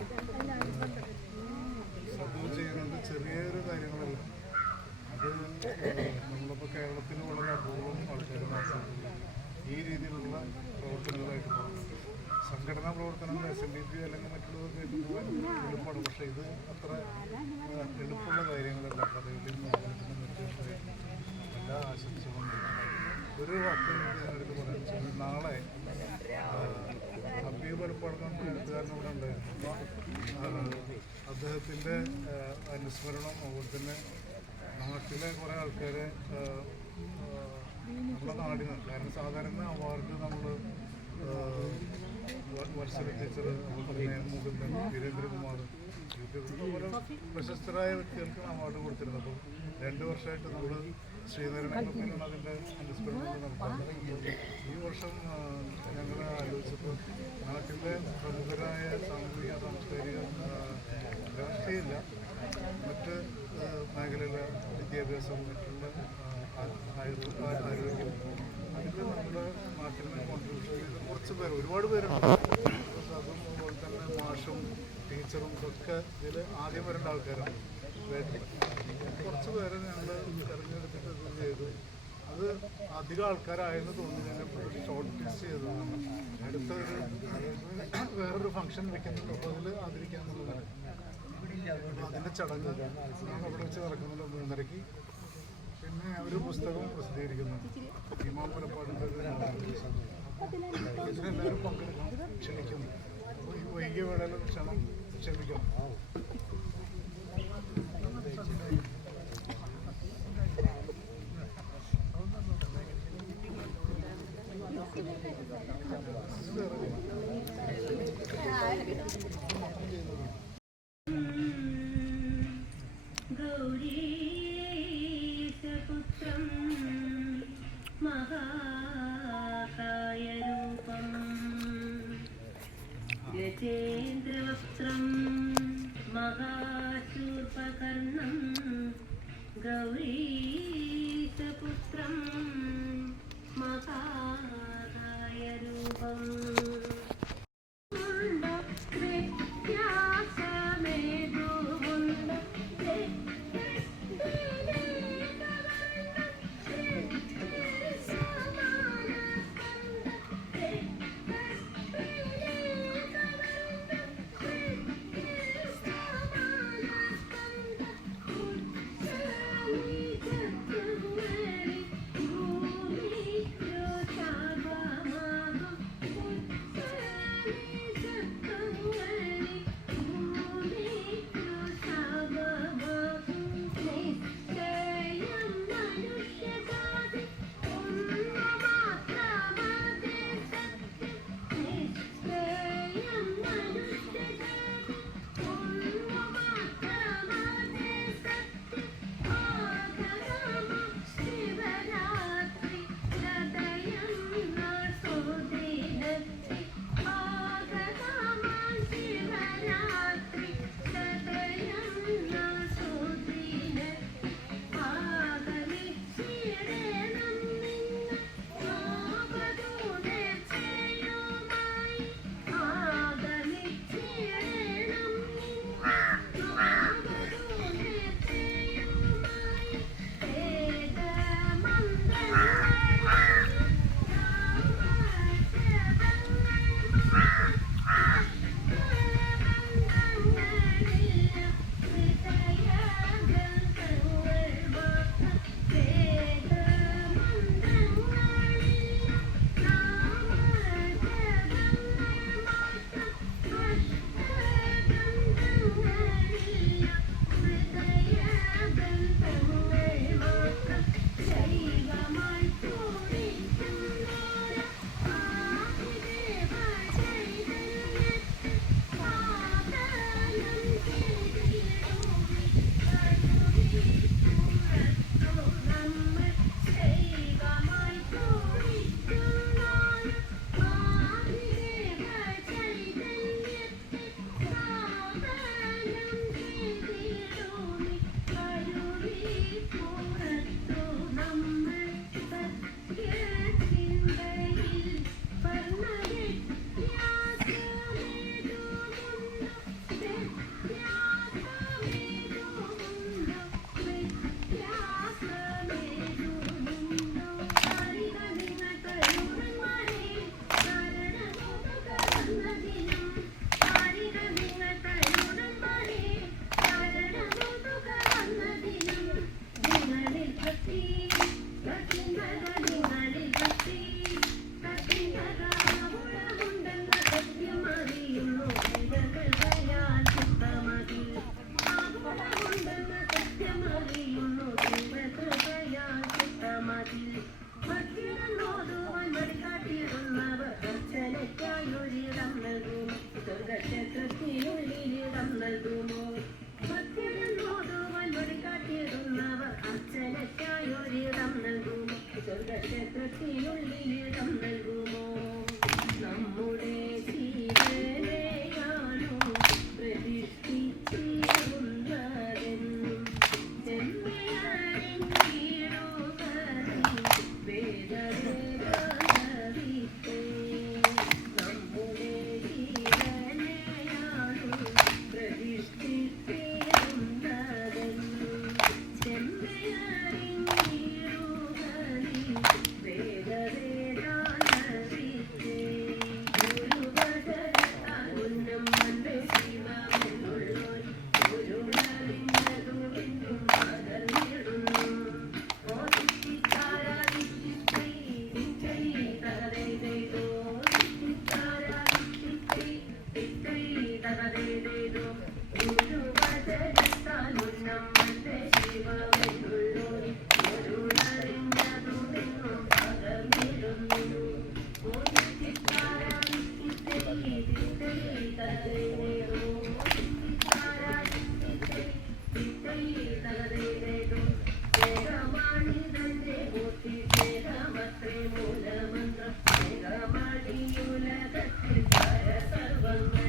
സദ്യ ചെയ്യുന്നത് ചെറിയൊരു കാര്യങ്ങളല്ല. അത് നമ്മളിപ്പോൾ കേരളത്തിൽ വളരെ അപൂർവം ആൾക്കാർ നടത്തുന്നത് ഈ രീതിയിലുള്ള പ്രവർത്തനങ്ങളായിട്ട് പോകുന്നത്. സംഘടനാ പ്രവർത്തനങ്ങൾ SNDP അല്ലെങ്കിൽ മറ്റുള്ളവർക്ക് ആയിട്ട് പോകാൻ എളുപ്പമാണ്. പക്ഷേ ഇത് അത്ര എളുപ്പമുള്ള കാര്യങ്ങളല്ല. കഥകളിൽ എല്ലാ ആശംസകളും. ഒരു വാക്ക് ഞാനെടുത്ത് പറയാൻ വെച്ചാൽ നാളെ ഹബീബ് പലപ്പോഴും എഴുത്തുകാരനോട് ഉണ്ടായിരുന്നു. അദ്ദേഹത്തിൻ്റെ അനുസ്മരണം, അതുപോലെ തന്നെ നാട്ടിലെ കുറേ ആൾക്കാരെ നമ്മുടെ നാടിന്, കാരണം സാധാരണ അവാർഡ് നമ്മൾ വത്സല ടീച്ചർ, അതുപോലെ തന്നെ മുകുന്ദൻ, വീരേന്ദ്രകുമാർ, ഓരോ പ്രശസ്തരായ വ്യക്തികൾക്ക് അവാർഡ് കൊടുത്തിരുന്നു. അപ്പം 2 വർഷമായിട്ട് നമ്മൾ ശ്രീധരനൊക്കെയാണ് അതിൻ്റെ അനുസ്മരണം നടത്തുന്നത്. ഈ വർഷം ഞങ്ങൾ ആലോചിച്ചപ്പോൾ നാട്ടിലെ പ്രമുഖരായ സാമൂഹിക സാംസ്കാരിക രാഷ്ട്രീയമില്ല, മറ്റ് മേഖലയിലെ വിദ്യാഭ്യാസം, മറ്റുള്ള ആരോഗ്യം, അതിൽ നമ്മുടെ നാട്ടിൽ നിന്ന് കോൺട്രിബ്യൂഷൻ ചെയ്ത കുറച്ച് പേർ, ഒരുപാട് പേരുണ്ട്. അതും അതുപോലെ തന്നെ മാഷും ടീച്ചറും ഒക്കെ ഇതിൽ ആദ്യം വരേണ്ട ആൾക്കാരാണ്. കുറച്ച് പേരെ ഞങ്ങൾ തിരഞ്ഞെടുത്തിട്ട് ഇത് ചെയ്തു. അത് അധികം ആൾക്കാരായെന്ന് തോന്നുന്നതിനെപ്പോൾ ഷോർട്ട് ലിസ്റ്റ് ചെയ്തതാണ്. അടുത്തൊരു വേറൊരു ഫംഗ്ഷൻ വെക്കുന്നുണ്ട്. അപ്പോൾ അതിൽ ആദരിക്കാന്നുള്ളതാണ്. അതിൻ്റെ ചടങ്ങ് അവിടെ വെച്ച് നടക്കുന്നുണ്ട് 3:30. പിന്നെ ഒരു പുസ്തകം പ്രസിദ്ധീകരിക്കുന്നുണ്ട്. ഇമാം പുലപ്പാടിൻ്റെ ഇതിനെല്ലാവരും പങ്കെടുക്കണം, ക്ഷണിക്കുന്നു. വൈകി വേണേലും ക്ഷമിക്കണം. ഗൗരീശപുത്രം മഹാകായരൂപം ഗജേന്ദ്രവക്ത്രം മഹാശൂർപകർണം ഗൗരീശപുത്രം മഹാകായരൂപം സർവങ്ങൾ